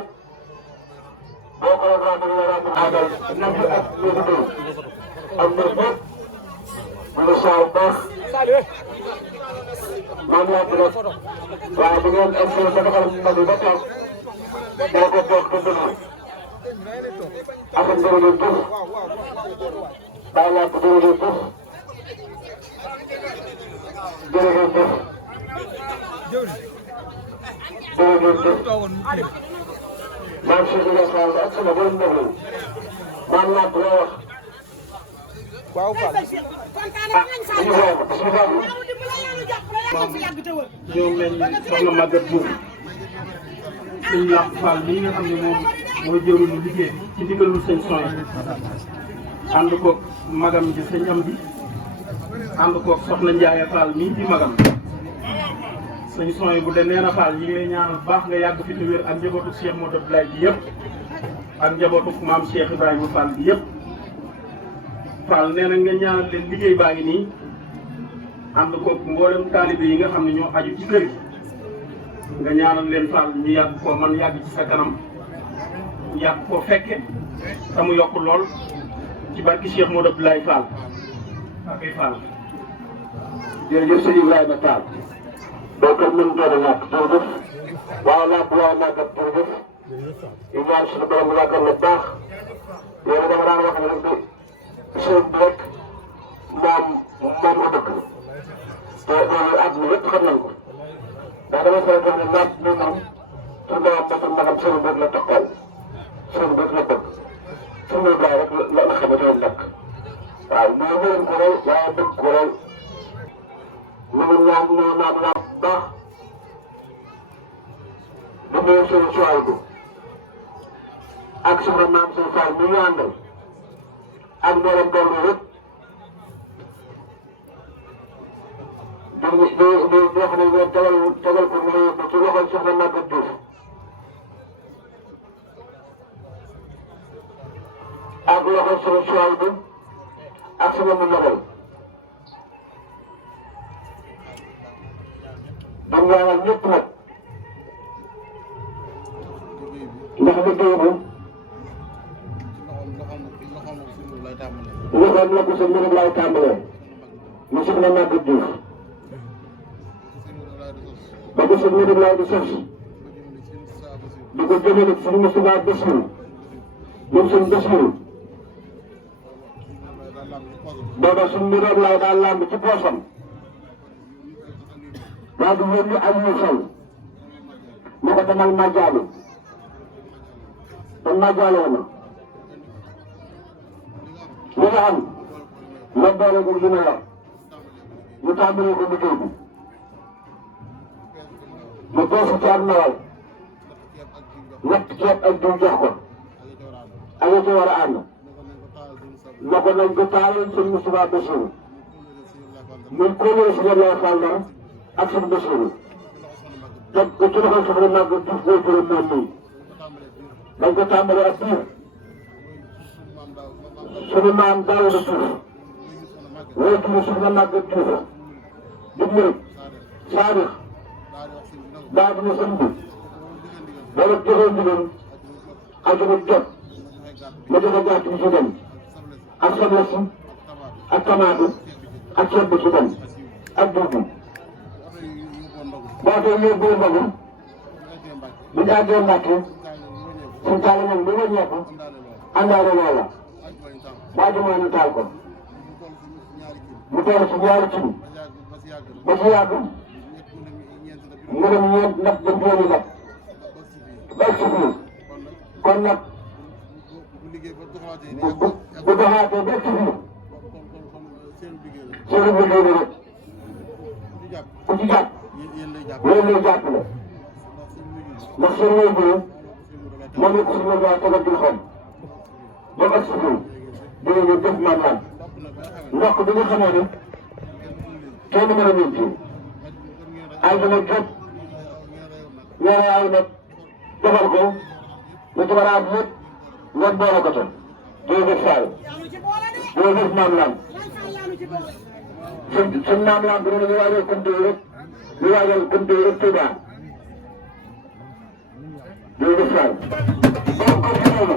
boo ko doon ràññee la ràññee àndal nañ ko ak ñu ngi am mbir bépp mu ngi saa baax moom laa ko def waaye di ngeen am seen defal mag yi ba toog boo ko bokk te dëgg affaire njëriñu jëf bàyyi laa ko jërëjëf jëf jërëjëf jëf jërëjëf jëf maam Cheikh Ibrahima Fall ak sama borom ndox mi maam laa ko wax. waaw Fall. ñoom lañ soxna Maguette Diouf sëñ Lamp Fall mii nga xam ne moom mooy jëwriñu liggéey ci ndigalul sëñ Soy ànd koog magam ji sëñ Amdi ànd koog soxna Ndiaye Fall mii di magam sëñ Soy bu de nee na Fall yi ngay ñaanal baax nga yàgg fi te wér ak njabootu Cheikh Modou Abdoulaye bi yëpp ak njabootu maam Cheikh Ibrahima Fall bi yëpp Fall nee na nga ñaanal leen liggéey baa ngi nii ànd koog mboolem taalibe yi nga xam ne ñoo aju ci kër gi nga ñaanal leen Fall ñu yàgg koo man yàgg ci sa kanam yàgg koo fekke te mu yokk lool ci barki Cheikh Modou Abdoulaye Fall ak ay Fall. jërëjëf sëñ Ibrahima Tall boo ko mën doon a ñàkk jërëjëf waaye laa bu waaye màggat jërëjëf yu ñaan suñu borom yàggal la baax yow dama daan wax ne rek de sëñ bi rek moom nga dëkk te loolu àdduna yëpp xam nañ ko ndax dama faral di wax ne naat bi moom suñu borom dafa magam sëñ bi rek la toqal sëñ bi rek la bëgg sëñ Ibrahima rek la xamante woon nag waaw ñu ngi leen ko rey waaye bëgg ko rey ñu ngi ñaan ñu naan bu baax di nuyu seen choix bi ak soxna maam seen Fall mi ñu àndal ak mboolem doom yi rek di wax ne ngeen tegal ko mu yóbbu ci loxol soxna Maguette Diouf ak loxol seen choix bi ak sama mu ndogal di ñaanal ñëpp nag ndax liggéey bi loxoom la ko sa mbirëm laay tàmbalee mu soxna Maguette Diouf ba ko sa mbirëm laay di sos di ko jëmale ci Moustapha Bassirou moom suñ Bassirou booba suñ mbirëm laay daal làmb ci poosam waa di yónni ay ñu xew ne ko demal Madiané te Madiané wu ma li nga am la boole ko li ma yor ñu tàmbalee ko liggéey bi mu peese ci ak nawal ñett ceeb ak diw jox ko ak ci war a ànd na ko nañ ko taaloon sëñ Moustapha Bassirou muy kóolóor si Abdoulaye Fall dara ak sëñ Bassirou teg ko ci loxo soxna Maguette Diouf mooy borom moom nii dañ ko tàmbalee ak biir sunu maam Daouda Diouf wóor tuuti soxna Maguette Diouf di murit Saadix daa dina sëñ bi wala joxee ndigal ajuma jot ma joxe gàtt bi ci dem ak soble si ak tamaate ak ceeb bi ci dem ak dugub boo koy yóbbu ndogu bu ñu àggee Mbàkke suñ taal moom li nga ñeeku àndaale loola waa jumaa ñu taal ko mu toll ci ñaari kii ba ci yàgg mu dem ñeent nag ba juróomi nag ba ci fii kon nag bu doxaatee ba ci fii seen liggéey la rek ku ci jàpp yéen lay jàppale ndax seen liggéey moom it suñu la tegal ci loxoom ba ak si fii dinañu def maanaam ndox bi nga xamoo ne kenn mën a ñëw ci ay dana jot ñaari ay nag defal ko lu ci war a am yëpp ngeen boole ko ca jërëjëf Sall jërëjëf maam Lam suñ maam Lam bi ñu waajal kumte yi rek ñu waajal kumte yi rek Touba jërëjëf Sall borom ko ci noonu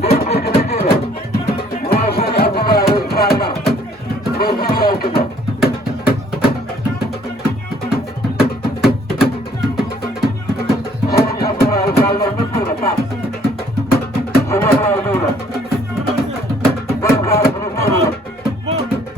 borom ko ci liggéey la mooy seen Abdoulaye Fall Ndar mooy seen yaay ki ba seen Abdoulaye Fall Ndar ñëpp la Pape seen Abdoulaye ñëw na borom gaar bi ñu ñëw na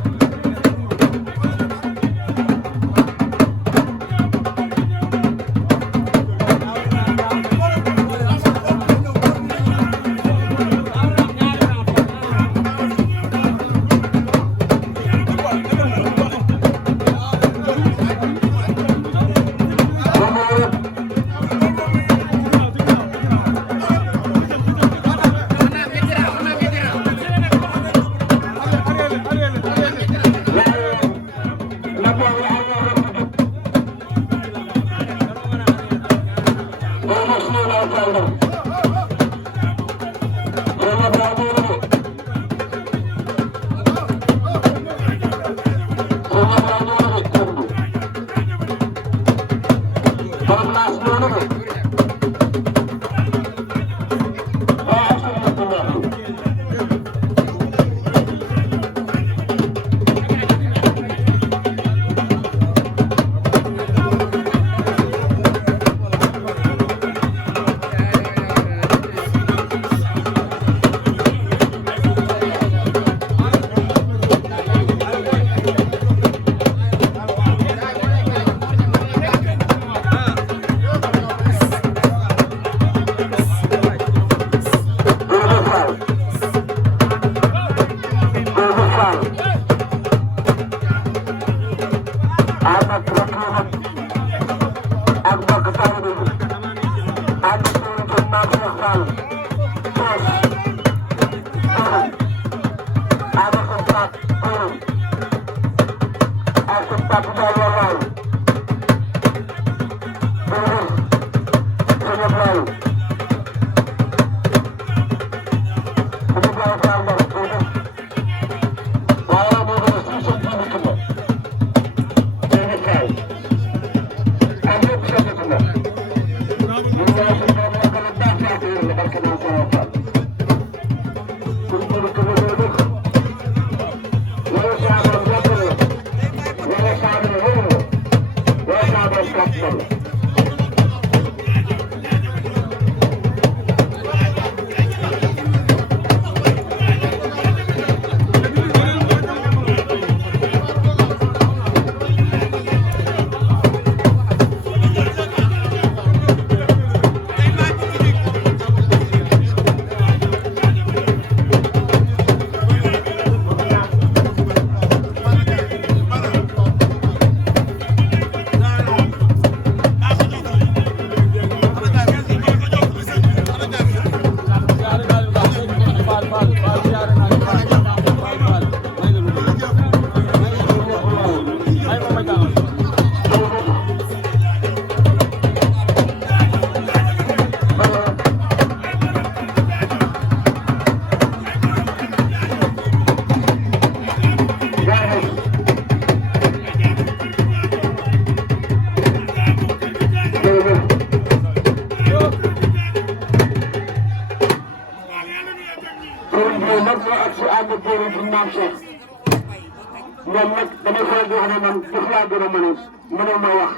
ñoom nag damay faral di wax ne man daf laa gën a mënul ma wax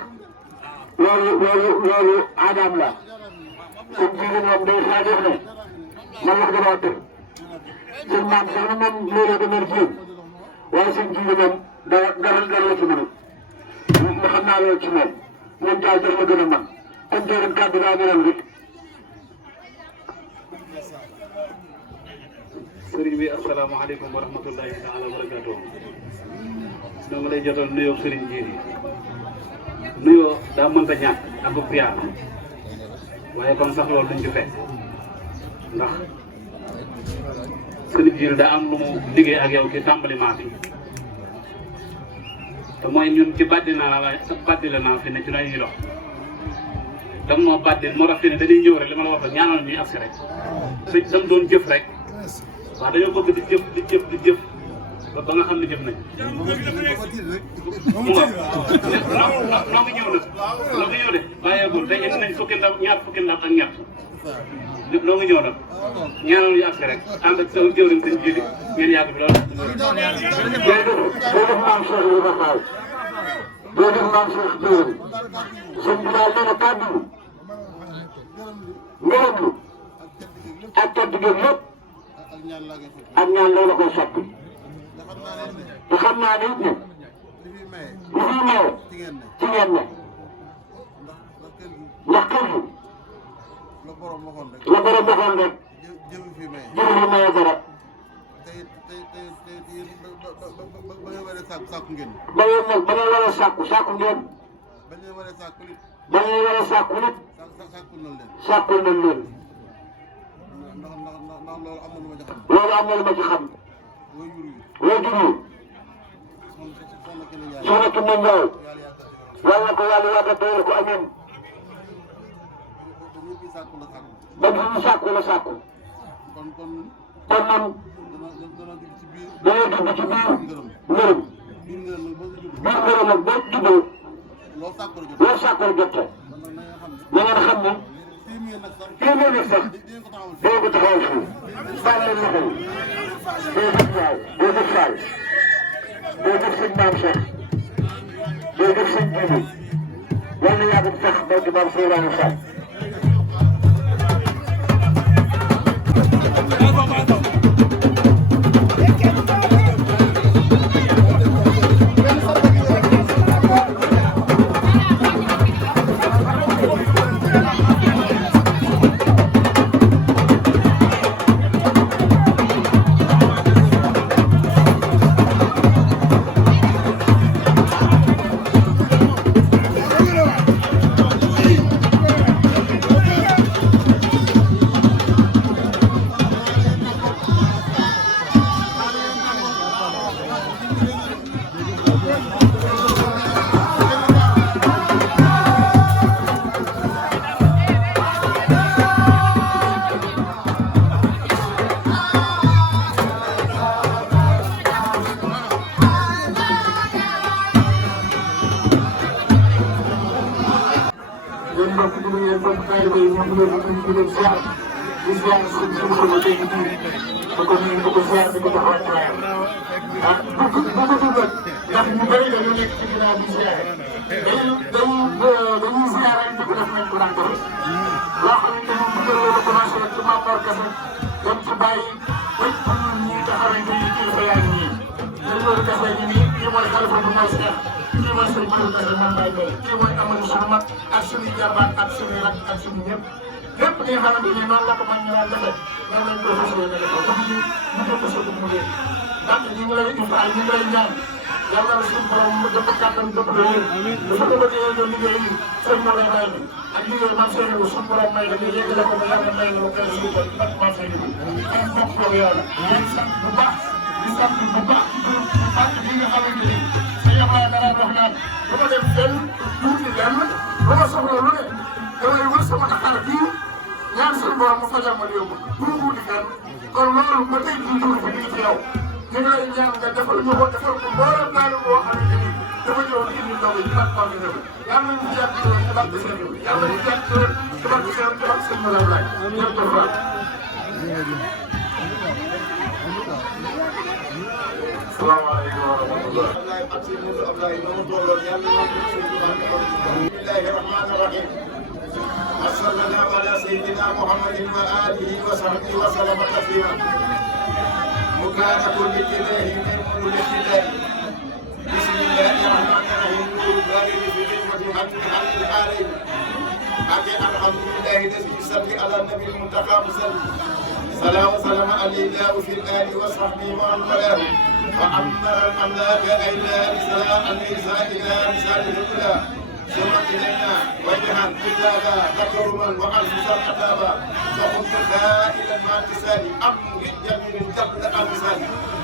loolu aadaam la suñ jigéen moom day saa def ne man wax dama tëj suñ maam sax na moom léeg-léeg dama jiw waaye sëñ ji moom dara la ci mënul ma xam naa loolu ci moom daal daf ma gën a man comme déedéet kàddu daa mënoon rek. sëriñ bi asalaamaaleykum wa rahmatullahi taala wa barakaatuh. doo nga lay jotal nuyoo sëriñ jiir yi nuyoo daa mënta ñàkk ak bu piyaar waaye comme sax loolu duñ ci fekk ndax sëriñ jiir daa am lu mu liggéey ak yow ci tàmbaliment bi te mooy ñun ci bàddi naa la bàddi la naa fi ne ci la ñuy dox dam moo bàddi moo tax fi ne dañuy ñëw rek li ma la wax ñaanal ñuy agsi rek sëñ sam doon jëf rek waaw dañoo bëgg di jëf ba nga xam ne jëf nañ mu nga noo ngi ñëw de bàyyeegul tey indi nañ ñaar fukki ndam ak ñett noo ngi ñëw nag ñaanal yu agsi rek ànd ak sa jëwriñ sëñ jiili ngeen yàgg fi loolu jërëjëf maam Cheikh Ibrahima Fall jërëjëf maam Cheikh jëwriñ sëñ bi daal nee na kàddu ngërëm lu ak kàddu gi lépp ak ñaan lay la koy soppi te xam naa ne it ne li fi maye ci ngeen ne ndax kër gi la borom waxoon rek jëfu fi maye dara ba yéen nag ba ngeen war a sàkku ngeen ba ngeen war a sàkku nit sàkkul nañ leen loolu am na lu ma ci xam loo jublu soxna Kine Ndiaye yàlla ko yàlla yàggal doole ko amiin ba ñu sàkku la sàkku kon ñun dañoo dugg ci biir ngërëm biir ngërëm nag boo juddoo loo sàkku la jot na ngeen xam ne téeméer nag sax doo ko taxawal fii sànni loxo yi doo jëf waay doo jëf faay doo jëf sëñ maam Cheikh doo jëf sëñ Jibi yàlla yàgg sax ba ci maam Seydou Fall. lépp li nga xamante ni noonu la ko mën ñu daan defee noonu lañ professeur yi defee wax ñu ko ko soog mu dee ndax ñu ngi lay infaal ñu ngi lay ñaan yàlla na suñu borom mu dëpp kàttan dëpp la yéen dafa ko bëgg yow liggéey yi seen moo lay may ak liggéey man seen wu suñu borom may la ñu yéegale ko ba yàlla may la ko suñu borom ndax man seen wu am bokk ko yàlla di sant bu baax di sant bu baax ci fàtt bi nga xamante ni sa yabaa dara wax naan du ma dem fenn tuuti lenn lu ma soxla lu ne damay wër sama taxaar bii ñaan suñu borom mu fajal ma li yóbbu tuuti di kenn kon loolu ba tey jii dugg fi ci yow ñu ngi lay ñaan nga defal ñu ko defal ko mboolem naa la boo xamante ni dafa ñëw di indi ndaw yi ci bàq bi ñëw yàlla nañu ci yàgg ci barke seen yow yàlla nañu ci yàgg ci barke seen ci barke seen Malaw laay jërëjëf waay. salaamaaleykum wa rahmatulah. bismillahi rahmaani rahim. sallallahu ala sayyidina Muhammadin wa alihi wa sahbihi wa sallama taslima. مكانة لله من كل ابتداء بسم الله الرحمن الرحيم نور الباري في خدمة حق الحالين حق الحمد لله الذي يصلي على النبي المنتقى مسلم صلاة وسلام عليه الله في الآل وصحبه ومن والاه وعمر الأملاك إلى النساء إلى رسالة الأولى ثم إلينا وجها كتابا تكرما وأنفسا كتابا فقلت خائلا مع اتصال أمر جميل قبل أمثال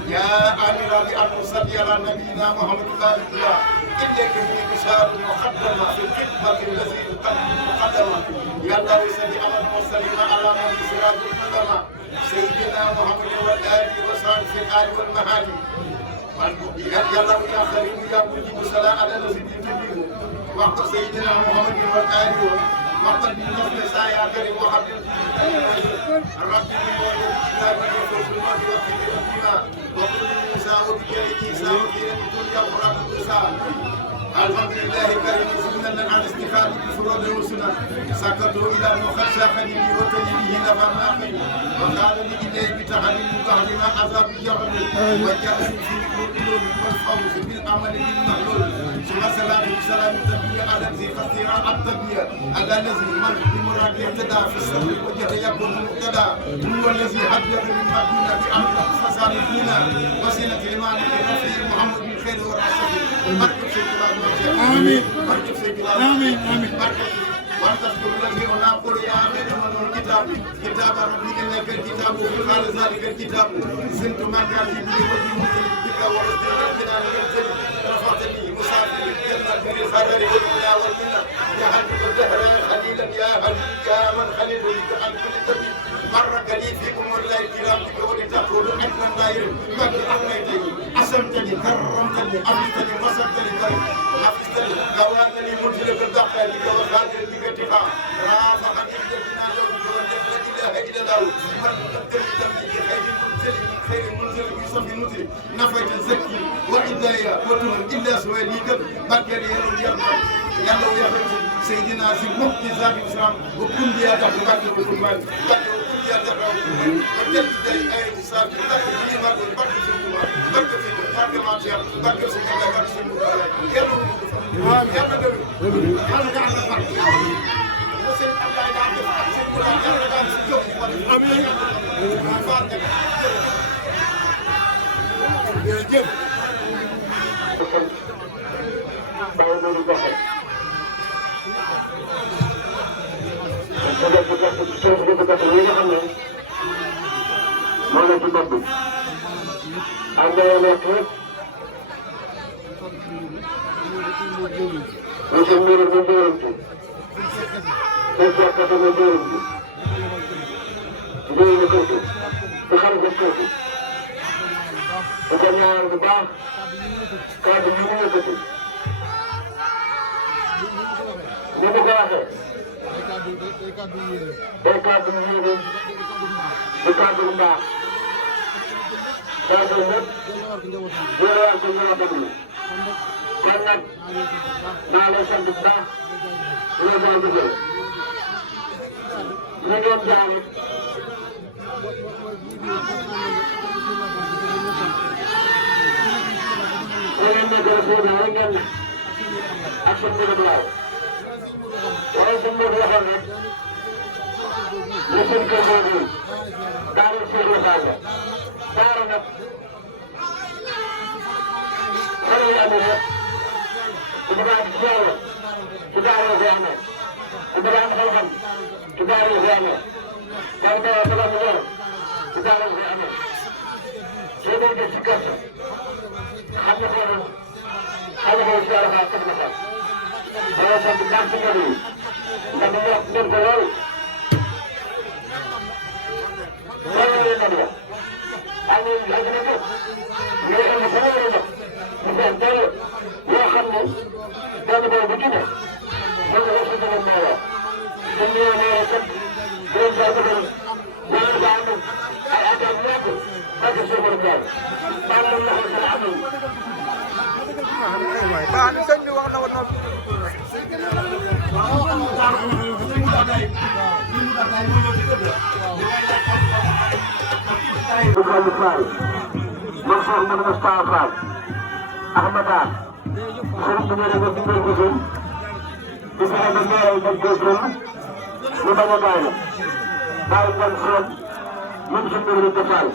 يا أمير بأن نصلي على نبينا محمد بارك الله إنك في بشار مقدمة في الخدمة الذي تقدم مقدمة يا الله صل على المرسلين على من سراج القدماء سيدنا محمد والآل وصحبه في الآل والمهاد يا الله يا كريم يا مجيب الصلاة على الذي تجيبه وقت سيدنا محمد والآل وقت بالنصر سايا كريم وحبيب ربي والكتاب والرسول والكتاب وكل موسى وبكره عيسى وكيل كل يوم رب موسى الحمد لله الكريم سبحانه عن استفادة الفروض والسنن سكتوا إلى مخشى خليلي وتجريه نفع ما خير وقال لي إليه بتحريم تحريم عذاب الجبل وجعل في القلوب والفوز بالعمل بالمحلول ثم سلام سلام التنبيه على الذي خسر التنبيه على الذي من بمراد يهتدى في السر وجه يكون مقتدى هو الذي حدث من مدينة بأمر فساد فينا وسيلة لمالك الرفيع محمد بن خير والرسول آمين آمين آمين وتذكر الذي نقول يا أمين من الكتاب كتاب ربي إنك الكتاب وفي خال ذلك الكتاب زنت ما كان في وجه بك ورد ربنا لينزل رفعتني مسافر الجنة بالخير والمنى والمنى جعلتك الدهر خليلا يا خليل يا من خليل لك عن كل تبيب مرك لي فيكم والله الكرام بك ولتقولوا إحنا غير مك أحميتني أسمتني كرمتني أمستني وصلتني كريم حفظتني قوانني منزلك الدقة لك وخالد لك اتفاق رافقني بجبنا يوم لا إله إلا الله من قدر تمليك خير منزل من خير منزل يصفي نزل نفيت الزكي وعدايا وتهم إلا سواليك بكر يلا ويخرج سيدنا في مقت ذات الإسلام وكل يا دخل بكر وكمان وكل يا دخل وكل داي أي إسلام بكر في ما تقول بكر في الجمعة بكر في بكر ما تيار بكر في كذا بكر في المدرسة يلا يلا دول أنا قاعد بكر وسيد الله قاعد بكر آمين جيب Ibrahima Fall Mansour Mouhamed Moustapha Fall Ahmada sëriñ bi nee na nga dimbali ko si di fexe ba leeral ba góorgóorlu ñu bañ a bàyyi bàyyi gan seet même si mbir mi defal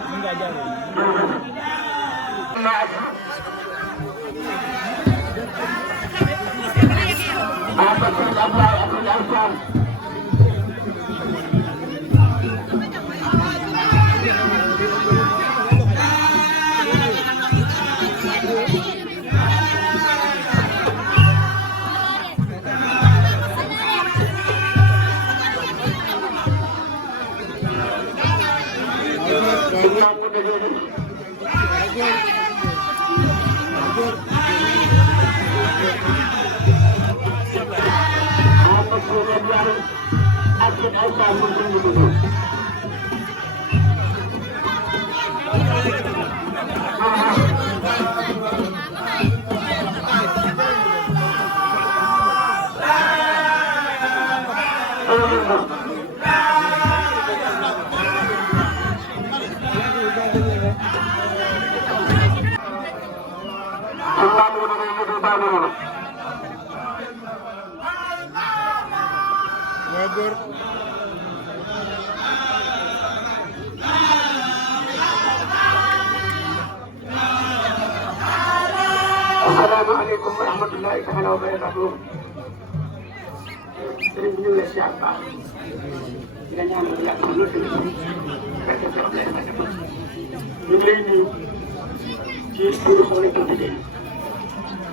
jërëjëf. asalaamaaleykum wa rahmatulahi taala wa barakatuh. Sëriñ bi ñu ngi lay siyaar baax di la ñaanal yàlla na loolu tamit barke Cheikh Abdoulaye Mbacke ñu ngi lay nuyu ci turu Soxna Anta Dieng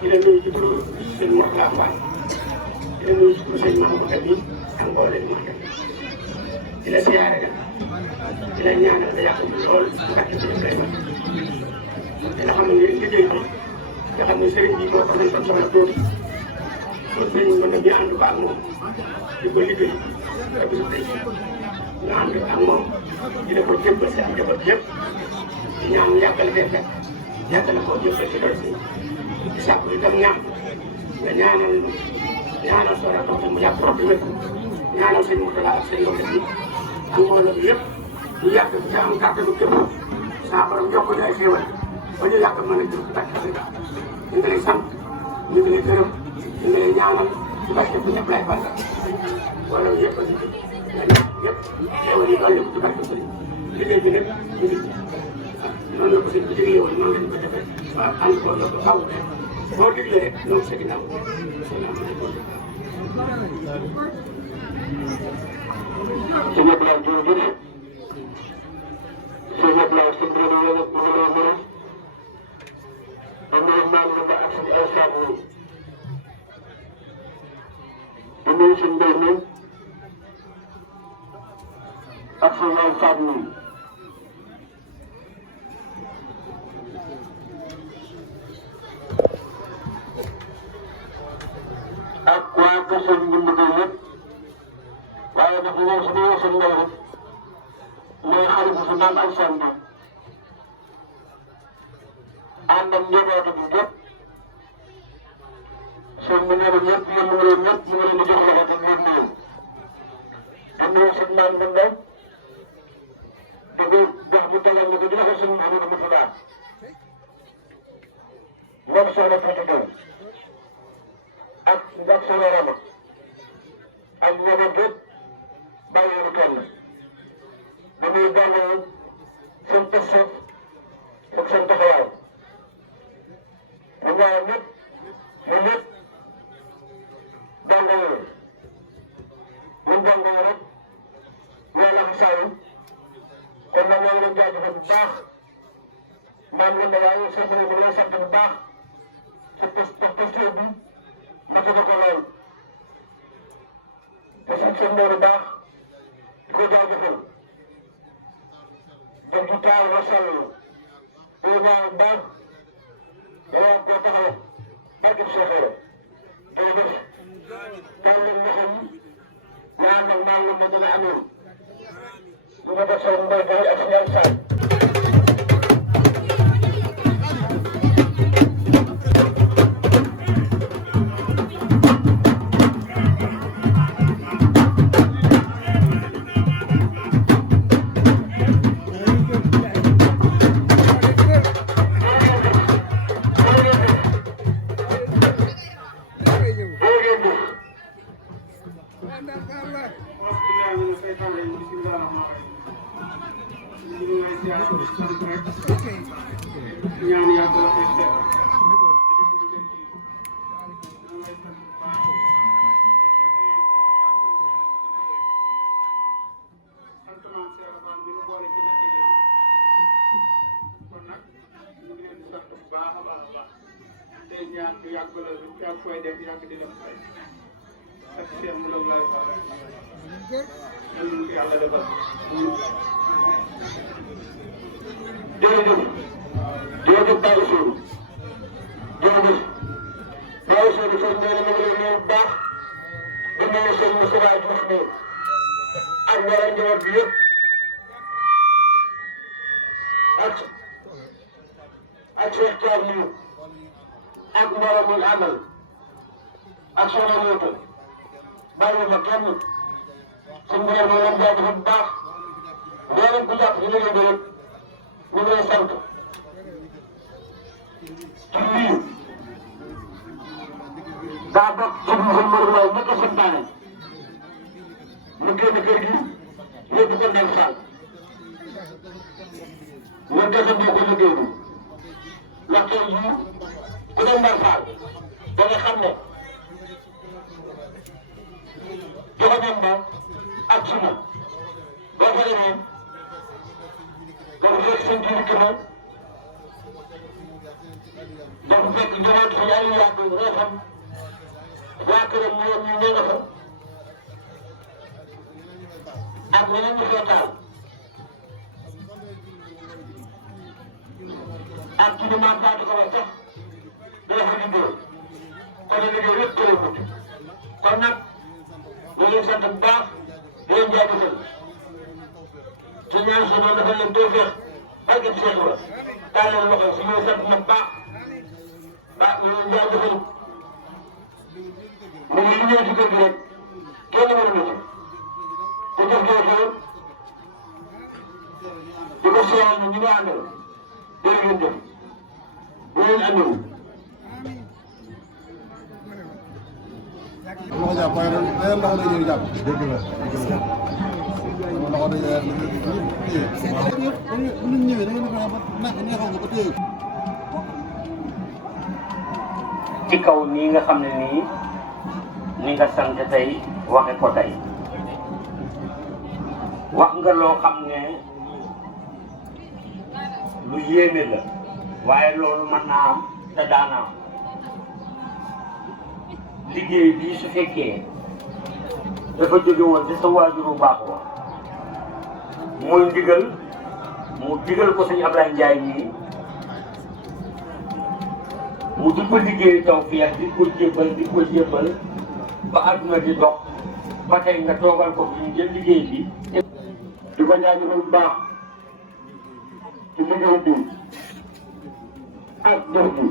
di la nuyu ci turu sëñ Mourtala Fall di la nuyu ci turu sëñ Mahamadou Kabir ak mboolem ñu di la siyaare nag di la ñaanal da yàqu lool barke Cheikh Abdoulaye Mbacke dina xam ne liggéey bi nga xam ne sëriñ bi moo ko doon soxla tuuti kon sëriñ bi nag ñu ànd ko ak moom di ko liggéey ak bisu tey ñu ànd ak moom dina ko jébbal si am njaboot yëpp di ñaan yàggale fee fekk yàggale koo jébbal si kër si di sàkku itam ñaan nga ñaanal Soxna Anta mu yàgg trop di wér ñaanal sëñ Mourtala ak sëñ Mbacke bi ak mbooloo bi yëpp ñu yàgg ci am kàttanu képp saa borom yokk ñu ay xéewal ba ñu yàgg mën a jëm ci barke si ñu ngi lay sant ñu ngi lay gërëm ñu ngi lay ñaanal ci barke bi ñëpp lay bànn wala yëpp a ngi ci yëpp xéewal yi dolli ko ci barke bi liggéey bi nag ñu ngi noonu la ko sëñ bi digle woon noonu lañ ko defee waaw ànd ko la ko xaw boo diglee rek ñoom sa ginnaaw sëñ Abdoulaye jërëjëf sëñ Abdoulaye sëñ Abdoulaye am na maam lu ba ak suñu ay saabu di nuyu suñu mbéy mi ak suñu ay saabu ak waa kër sëñ Ndimba Gueye yëpp waaye nag ñoom su ñu sëñ Ndao rek mooy xarit si maam ak sàmm ànd ak njabootu bi yëpp sëñ bi nee na ñëpp yéen mu ngi leen ñëpp mu ngi leen di jox loxo te leen nuyu te nuyu sëñ maam Ndao te di jox ñu tegal ñu ko di joxe sëñ Mouhamadou Moustapha moom soxna Fatou Gueye ak soxna Rama ak njaboot yëpp bàyyiwuñu kenn dañuy jàngale seen pësëf ak seen taxawaay ñu ñaar ñëpp ñu ñëpp jàngale ñu jàngale rek yàlla ak saa yi kon nag ñoo ngi leen jaajëfal bu baax maam la waaye sant nañu ko lay sant bu baax ci pësëf bi naka nga ko lool te sant seen mbéy bu baax di ko jaajëfal dem ci taal ba sàll te ñaan baax yow boo taxaw barke Cheikh jërëjëf taal leen loxo yi ñaan nag maa ngi leen dina amoon lu ma def seen mbéy bi ak ñaan saay ñu ngi lay ziar di sant rek ñaan yàgg la fekk tey ñaan ñu yàgg la lu yàgg koy def yàgg di def fay ak seen mu law laay faal ñu yàlla defal jërëjëf jërëjëf Baye Sow jërëjëf Baye Sow di sëñ nee na ma ngi lay nuyu bu baax di nuyu sëñ Moustapha Diouf ne ak wala njaboot bi yëpp ak Cheikh Thiam nuyu ak mbooloo muy àndal ak soxna Moussa bàyyi ma kenn suñ bi ne ma leen jaajëfal bu baax mboolem ku jàpp si liggéey bi rek ñu ngi lay sant ci lii daa bokk ci biir seen mbir mi ñëpp a santaane ñu génn kër gi yóbbu ko Ndeye Fall ñu desandi ko liggéey bi ndax tey jii ku dem Ndeye Fall da nga xam ne joxe nañ ma ak suuna boo fa demee dafa fekk seen jiwu këmal dafa fekk njaboot fi yàlla yàgg reefam waa këram ñoom ñu ne nga fa ak ñeneen ñu fee taal ak ci li maam Fatou ko wax sax dina fa liggéey kon liggéey lépp tële ko kon nag ñu leen sant bu baax di leen jaajëfal te ñaan si noonu dafa leen tawfeex barke bi seen wala daal leen loxo si ñuy sant nag baax ñu leen jaajëfal mu ngi li ñëw ci kër gi rek kenn mënu na ci te def jooju di ko seeyal ñu nga àndal jërë ngeen jëf bu leen andil loxo jàpp waaye nag day loxo day ñëw jàpp. dëgg la dëgg la. loxo day ñëw bu ñu ñëwee da ngeen di fexe ba neexal nga ba téye ko. ci kaw nii nga xam ne nii ni nga sant tey waxe ko tey wax nga loo xam ne lu yéeme la waaye loolu mën naa am te daana am liggéey bii su fekkee dafa jóge woon ci sa waajuru baax wa muy ndigal mu digal ko sëñ Ablaye Ndiaye nii mu di ko liggéey tawfeex di ko jébbal ba àdduna di dox ba tey nga toogal ko fi ñu jël liggéey bi di ko jaajëfal bu baax ci liggéey bi ak def bi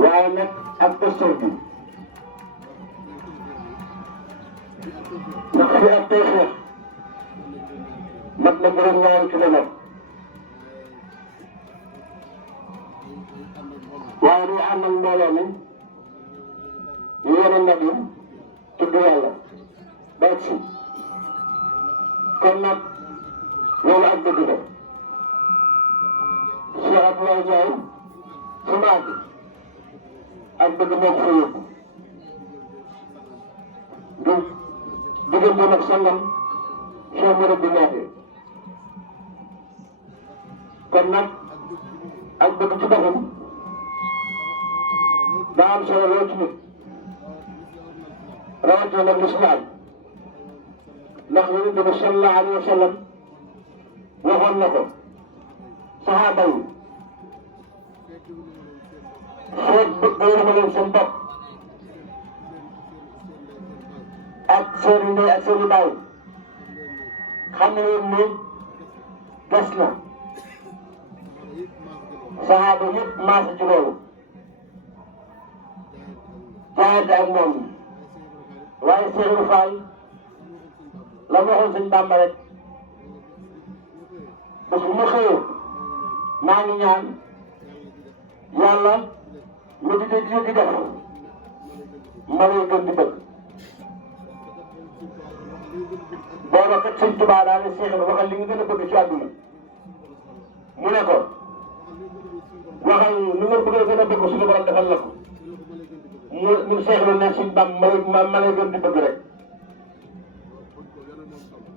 waaye nag ak posture bi ndax fi ak tawfeex mat na borom ñaari kilomètre waaye ñu ànd ak mbooloo mi ñu yore nag yi tudd yàlla ba si kon nag loolu ak dëgg la Cheikh Abdoulaye Ndiaye fu mu àgg ak dëgg moo ko fa yóbbu du diggante nag sangam Cheikh Mouride bi neexee kon nag ak dëgg ci boppam daa am solo lool ci nit rawatina nag lislaam ndax Yonent bi sallallahu alayhi wa sallam waxoon na ko saxaaba yi feeg bëgg leen seen bopp ak seen i ndey ak seen i baay xam leen ni des na saxaaba yëpp maase ci loolu jaayante ak moom waaye Seydou Fall la ma waxoon sëñ Bàmba rek bés bu ma xëyee maa ngi ñaan yàlla lu di def ma lay gën di bëgg booba kat sëñ Tuubaa daal ne Seex waxal li nga gën a bëgg ci àdduna mu ne ko waxal li nga gën a bëgg suñu borom defal la ko mu Seex ne suñ Bam ma lay gën di bëgg rek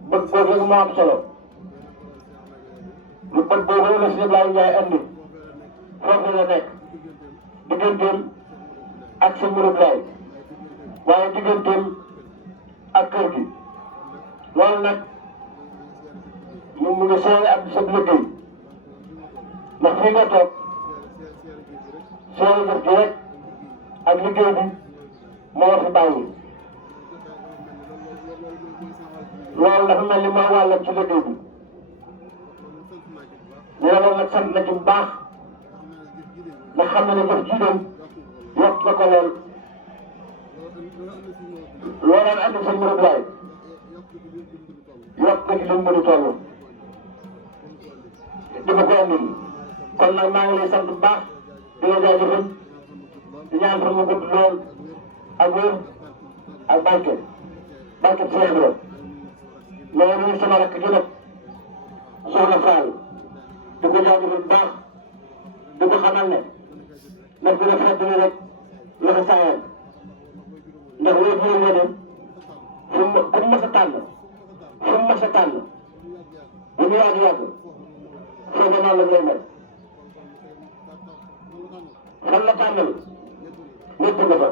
bëgg boobu rek moo am solo lu bëgg boobu la sëñ Ablaye Ndiaye andi foofu la nekk digganteem ak sëñ Mourou Laye waaye digganteem ak kër gi loolu nag mu ngi seere ak sa liggéey ndax fii nga toog seere jëf gi rek ak liggéey bi moo fi bàyyi loolu dafa mel ni moo wàllam ci liggéey bi loolu nag sant na ci bu baax ndax xam na ne jëf ji doon yokk na ko lool loolu andi sëñ Mourou Laye yokk na ci li mu mën a toll dama ko andil kon nag maa ngi lay sant bu baax di la jaajëfal di ñaan pour mu gudd lool ak wér ak barke Cheikh Ibra loolu ñu sama rakk gi nag Soxna Fall di ko jaajëfal bu baax di ko xamal ne ndax dina fàttali rek la ko saayam ndax loolu fi nga dem fu mu mas a tànn fu mu mas a tànn bu ñu yàgg foo ko noonu la ngay mel fan la tànnal lépp nga fa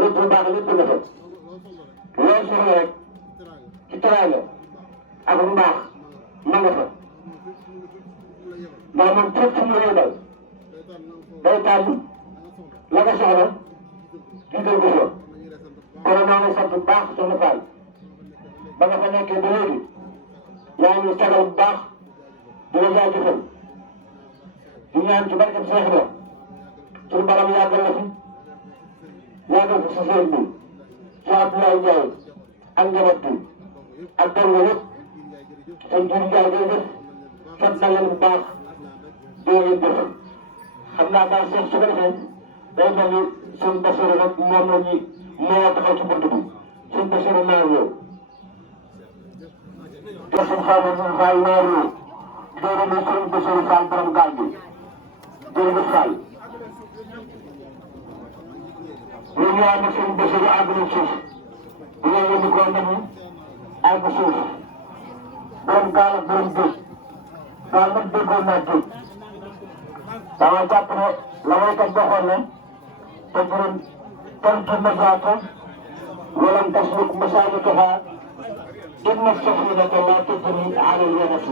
lépp lu baax lépp nga fa loolu soxla rek ci teraanga ak mbaax ma nga fa ndax moom fépp fu mu la yebal day tànn la nga soxla jiital ko fa kon maa ngi sant bu baax soxna Fall ba nga fa nekkee ba léegi yaa ngi sagal bu baax di la jaajëfal di ñaan ci barkeb Seex Ibra suñu baram yàggal la fi yàggal ko si sëriñ bi Cheikh Abdoulaye Ndiaye ak njaboot bi ak dongo yëpp sëñ Diouf Ndiaye day def sant na leen bu baax doo leen def xam naa daal Seex su ko defee day mel ni suñ Basiru rek moom la ñuy moo taxaw ci bunt bi suñ Basiru naaw yow te suñ xaw ma Fall weer yow doo demee suñ Basiru Fall borom gaal bi jërëjëf Fall ñu ñëwaat nag suñ Basiru àgg nañ suuf bu ñu yónni ko ndox mi àgg suuf borom gaal ak borom géej gaal nag déggoon naa géej dama jàpp ne la waykat waxoon ne تجري ترجو النجاة ولم تسلك مسالكها إن السفينة لا تجري على اليبس.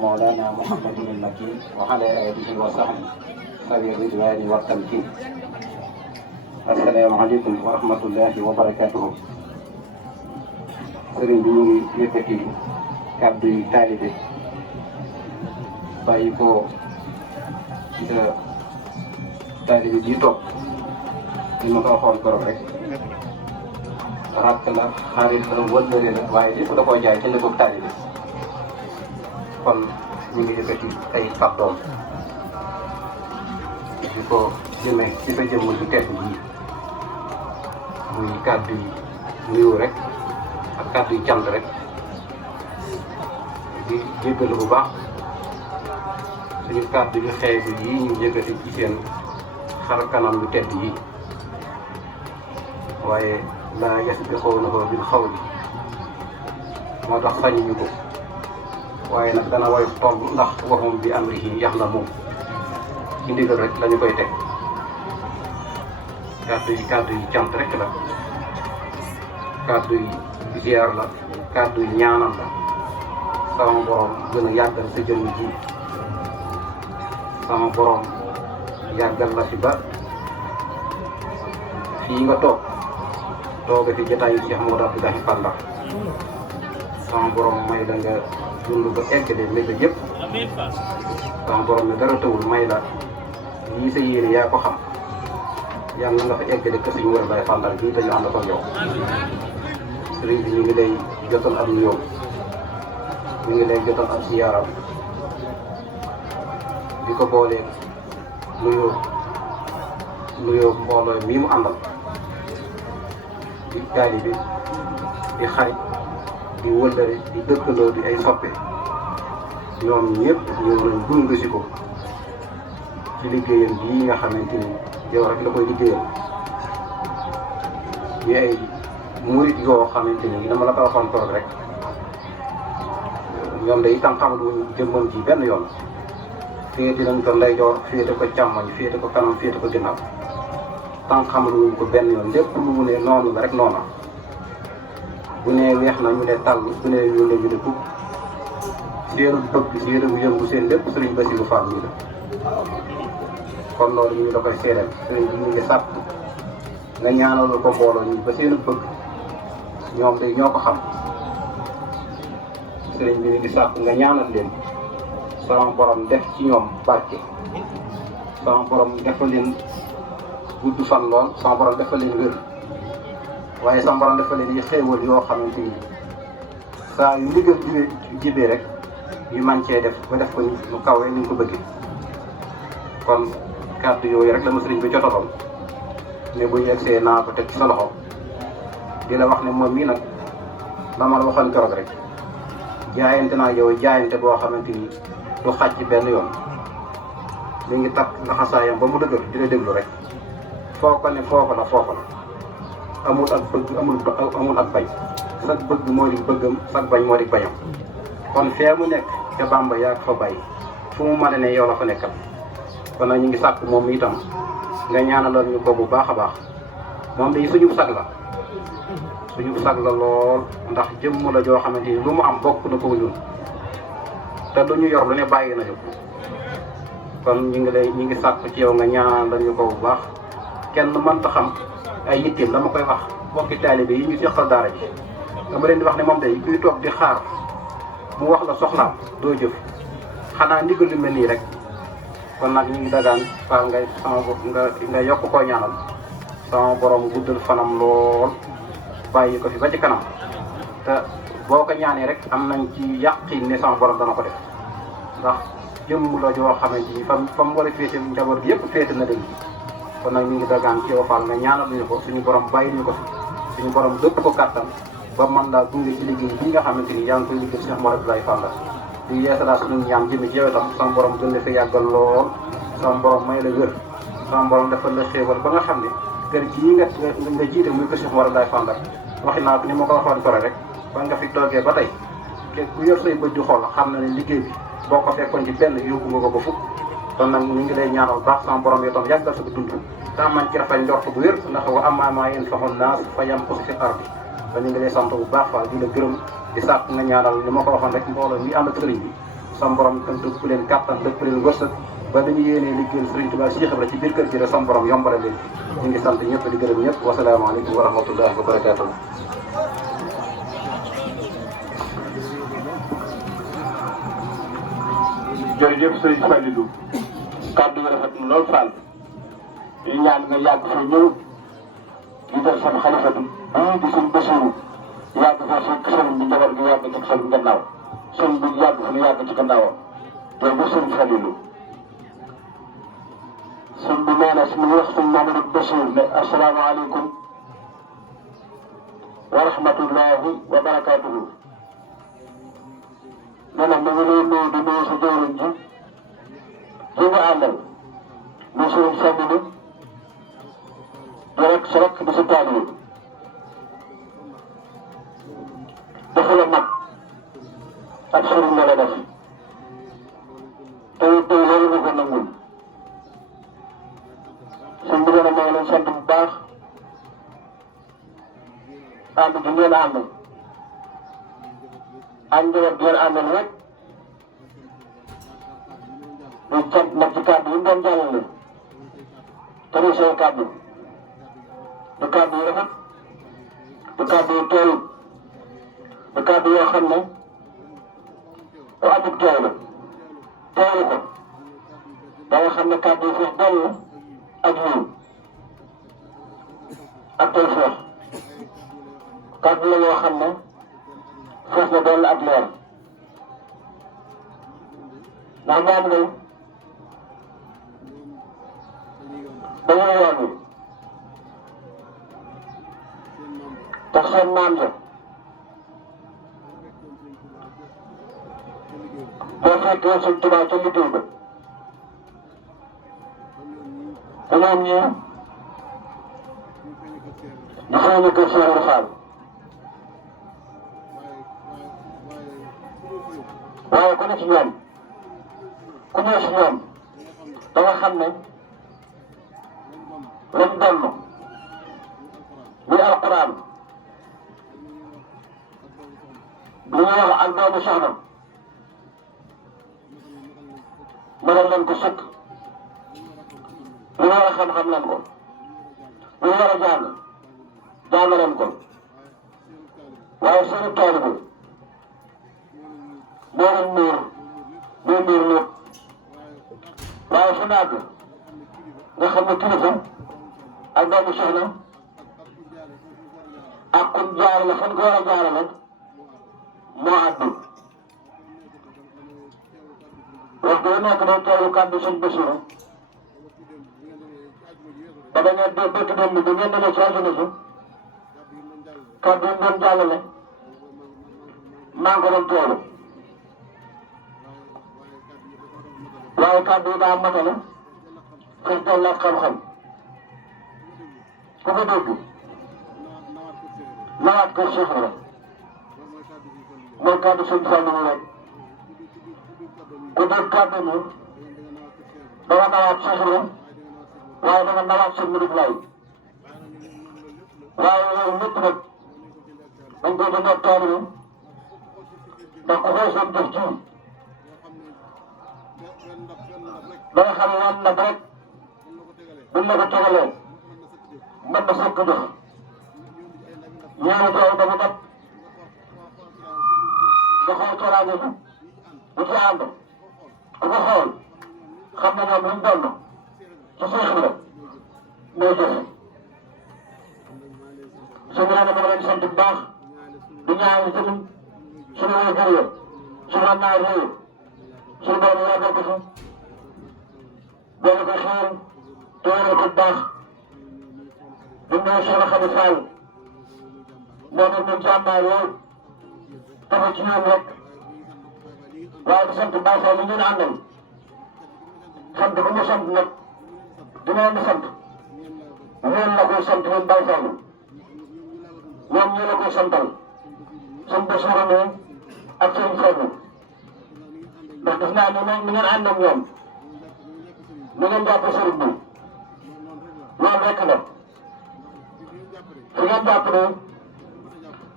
مولانا محمد المكين وعلى آله وصحبه ذوي الرضوان والتمكين. السلام عليكم ورحمة الله وبركاته. sëriñ bi ñu ngi yëkkati kàddu yi taalibe bàyyi ko ci sa taalibe ji toog li ma ko waxoon keroog rek rakk la xarit la wëllëre la waaye lépp da koo jaay ci njëkkoog taalibe kon ñu ngi yëkkati ay kàddoom di ko jëmee ci sa jëmm ju tedd ji muy kàddu yi nuyu rek ak kàddu yi cant rek di jéggalu bu baax suñu kàddu yu xew bi yi ñu yëkkati ci seen xar kanam yu tedd yi waaye laa yasbiquunahu bil qawli moo tax sañ ñu ko waaye nag dana woy toll ndax waxum bi amrihi ya'lamuun ci ndigal rek lañu koy teg kàddu yi cant rek la kàddu yi ziar la kàddu yi ñaanal la sama borom gën a yàggal sa jëmm ji sama borom yàggal la fi ba fii nga tooga fi jotaayu Cheikh Modou Abdoulaye Fall Ndar sama borom may la nga dund ba eggale météo yëpp sama borom ne dara tawul may la lii sa yéene yaa ko xam yàlla nga fa eggale kër yi war a lay Fall Ndar bii te ñu ànd ko yow. sëriñ bi ñu ngi lay jotal am nuyoo ñu ngi lay jotal am siyaaram di ko boolee nuyoo mbooloo mii mu àndal di taalibe di xarit di wëllëre di dëkkandoo di ay soppe ñoom ñëpp ñëw nañ gunge si ko ci liggéeyam bii nga xamante ni yow rek la koy liggéeyal di ay murit yoo xamante ni dama la ko waxoon toog rek ñoom day itam xamalu jëmmam ci benn yoon féete nañ ko ndeyjoor féete ko càmmoñ féete ko kanam féete ko ginnaaw tant xamaluñ ko benn yoon lépp lu mu ne noonu la rek noona bu nee weex na ñu ne tàll bu nee ñuul ne ñu ne tub seenu bëgg seenu yëngu seen lépp sëriñ Bassirou Fall mi la kon loolu ñu ngi la koy seedeel sëriñ bi ñu ngi sàpp nga ñaanal ko mbooloo ñu ba seenu bëgg ñoom day ñoo ko xam sëriñ bi ñu ngi sàpp nga ñaanal leen sama borom def ci ñoom barke sama borom defal leen gudd fan lool sama borom defal leen wér waaye sama borom defal leen yi xéewal yoo xamante ni saa yu ndigal jibee rek ñu man cee def ba def ko ni mu kawee ni ñu ko bëggee kon kàddu yooyu rek la ma sëriñ bi jotaloon ne bu ñu egsee naa ko teg ci sa loxo di la wax ne moom mii nag la ma la waxoon keroog rek jaayante naa yow jaayante boo xamante ni du xaj ci benn yoon mi ngi takk laxasaayam ba mu dëgër di la déglu rek foo ko ne foofu la amul ak bëgg amul ak bañ sag bëgg moo di bëggam sag bañ moo di bañam kon fee mu nekk ca Bamba yaa ko fa bàyyi fu mu mën ne yow la fa nekkal kon nag ñu ngi sàkk moom itam nga ñaanalal ñu ko bu baax a baax moom day suñu sag la lool ndax jëmm la joo xamante ni lu mu am bokk na ko ñun te lu ñu yor lu ne bàyyi nañu kon ñu ngi sàkk ci yow nga ñaanalal ñu ko bu baax kenn mënta xam ay yitteem dama koy wax bokki taalibe yi ñu seqal daara ji dama leen di wax ne moom day kuy toog di xaar mu wax la soxlaam doo jëf xanaa ndigal lu mel nii rek kon nag ñu ngi dagaan Fall ngay nga yokk koo ñaanal sama borom guddal fanam lool bàyyi ko fi ba ci kanam te boo ko ñaanee rek am nañ ci yàqin ne sama borom dana ko def ndax jëmm la joo xamante ni fa mu war a féete njaboot gi yëpp féete na dem kon nag ñu ngi dagaan ci yow Fall nga ñaanal ñu ko suñu borom bàyyi ñu ko fi suñu borom dëpp ko kàttan ba man laa gunge ci liggéey bi nga xamante ni yaa ngi koy liggéey Cheikh Mouhamadou Abdoulaye Fall la di yeesalaat suñu ñaan jëme ci yow itam sama borom gën la fi yàggal lool sama borom may la wér sama borom defal la xéewal ba nga xam ne kër gii nga jiite muy ko Cheikh Mouhamadou Abdoulaye Fall la waxi naa ni ma ko waxoon tore rek ba nga fi toogee ba tey ku yor say bët di xool xam na ne liggéey bi boo ko fekkoon ci benn yóbbu nga ko ba fukk kon nag ñu ngi lay ñaanal baax sama borom yow tam yàggal sa dund te man ci rafet njort bu wér ndax wa ammaa maa yanfa'u naas fa yamkusu fil ardi ba ñu ngi lay sant bu baax Fall di la gërëm di sàkk nga ñaanal ni ma ko waxoon rek mbooloo ñi ànd ak sëriñ bi sama borom tam dëpp leen kàttan dëpp leen wërsëg ba dañu yéenee liggéeyal sëriñ Tuubaa Cheikh Ibra ci biir kër gi rek sama borom yombale leen ñu ngi sant ñëpp di gërëm ñëpp wasalaamaaleykum wa rahmatullahi wa barakaatuh. jërëjëf sëriñ Falilou kàddu gi rafet na lool Fall ñu ñaan nga yàgg fa ñëw di def seen xalifa bi di suñ Bassirou yàgg fa fekk sëriñ bi njaboot gi yàgg ci seen gannaaw sëriñ bi yàgg fa ñu yàgg ci gannaawam jërëjëf sëriñ Falilou sëriñ bi nee na su ñu wax suñ Mamadou Bassirou ne asalaamaaleykum wa rahmatullahi wa barakaatuhu nee na da nga lay nuyu di nuyu sa jëwriñ ji nga àndal muy sëriñ Falilou di rek sa rek di sa taalibe dafa la mag ak sëriñ la def tey loolu nga ko nangul sëñ bi nee na leen sant bu baax ànd bi ngeen ànd ak njaboot ngeen àndal rek ñu sant nag ci kàddu yi mu doon jàllale te muy seen kàddu du kàddu yu rafet du kàddu yu tooy du kàddu yoo xam ne ku amul tooy la tooy ko da nga xam ne kàddu yi fees dell ak yiw ak tey feex kàddu la yoo xam ne fees na dell ak leer ndax moom ngay dañoo yoon wi te seen maam ja boo fekkee Sëñ Tuubaa ca liggéey ba te ñoom ñii ñu xëy na kër Cheikh Fall waaye ku ne ci ñoom ku ñëw ci ñoom da nga xam ne lañ donn muy alquran li ñuy wax ak doomu soxna mënal leen ko sëkk lu war a xam-xam leen ko lu war a jàng leen ko waaye seeni taalibe moo leen miir lépp waaye fu naag nga xam ne kilifa ak doomu soxna ak kun jaarale fan ko war a jaarale moo àddu wax dëgg nekk day teewlu kàddu Sëñ Basiru ba da ngeen dee bëgg dem bi bu ngeen demee ci àjjana si kàddu yi doon jàllale maa ngi ko doon teewlu waaye kàddu yi daa matale fees dell ak xam-xam ku ko dégg nawaat ko Cheikh la mooy kàddu Sëñ Fallu mu rek ku dégg kàddu ni danga nawaat Cheikh la waaye danga nawaat Sëñ Mudu Laay waaye loolu lépp nag dañ koy def ak taalibe ndax ku xool seen jëf ji da nga xam ne am na rek buñ la ko tegalee mën na sëkk jëf ñaari taw dafa dab nga xool teraanga bi bu ci ànd ku ko xool xam ne ñoom liñ doon ci Seex bi la mooy jëf su ñu leen leen sant bu baax di ñaanal tamit suñu waajur yi suñu naar yi suñu doom yàggal ko fi boole ko xeel teewale ko bu baax di nuyu Soxna Xadi Fall moo tax ñun jàmbaar lool taxaw ci ñoom rek waaye di sant Baye Fall li ngeen àndal sant bu mu sant nag dina leen di sant ñeen la koy sant ñun Baye Fall ñoom ñii la koy santal seen Basiru mi ak seen Fallu ndax gis naa ne ni ngeen ànd ak ñoom ni ngeen jàpp sëriñ bi loolu rek la fi ngeen jàpp ne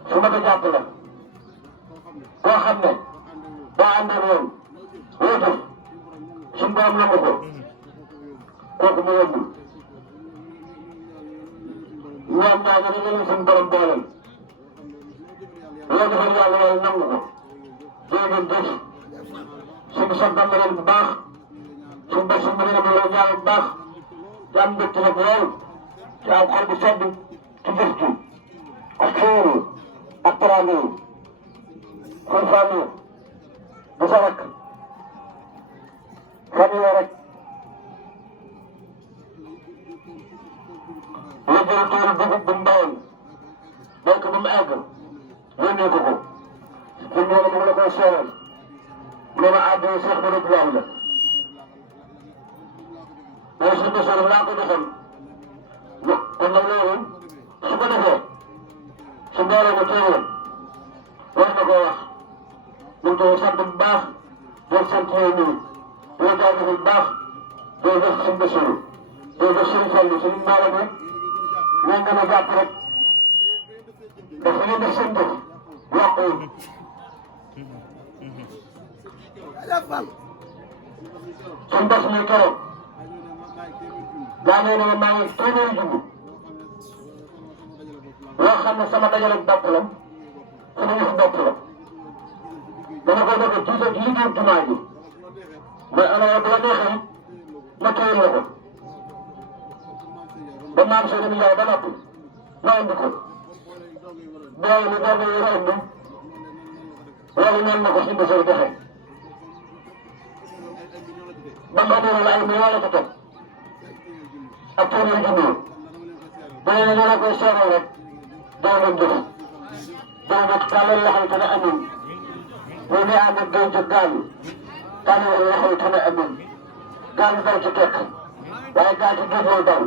su ma ko jàpp la koo xam ne boo àndee ñoom loo def suñu borom nangu ko kooku mu yombul ñoom ñaar ñu ne suñu borom booleel loo defal yàlla yàlla nangu ko jërëjëf jëf suñu santam na leen bu baax suñu bés suñu mënee amee ñaar bu baax te am mbégte nag lool te am xol bu sedd ci jëf ji ak xéewal ak teraanga yi kon famille bu sa rek famille rek la jël toolu dugub bu mu bawoon béy ko ba mu egg yónnee ko ko suñ ñëwee mu la koy seeral mu ne àdduna Cheikh Modou Laye la mais suñ ko seeral laa ko joxoon kon nag loolu su ko defee su mbooloo ko teewoon war na koo wax ñu ngi koy sant bu baax di sant yooyu nii di la jaajëfal bu baax di la def suñ Basiru di la def suñ Fallu suñ mbooloo bi ngeen gën a jàpp rek dafa ngeen def seen jëf yàquwul suñ bés muy keroog daa nee na maa ngi téeméeri junni loo xam ne sama dajale bopp la sama yëf bopp la dama ko defee jiite ci liggéeyu jumaa ji mais ana bu la neexee ma téyel la ko ba maam Seydou Ndiaye ba noppi ma indi ko booy li doog a yor a indi loolu ñaan na ko si Basiru defe ba mu amoon ay millions la ko teg ak téeméeri junni ba ne la koy seeral rek doomam jëf doomam tàllal loxo te ne amiin boo nee ànd ak day jóg gaalu tàllal loxo te ne amiin gaalu daw ci tekk waaye gaal ci géej mooy daw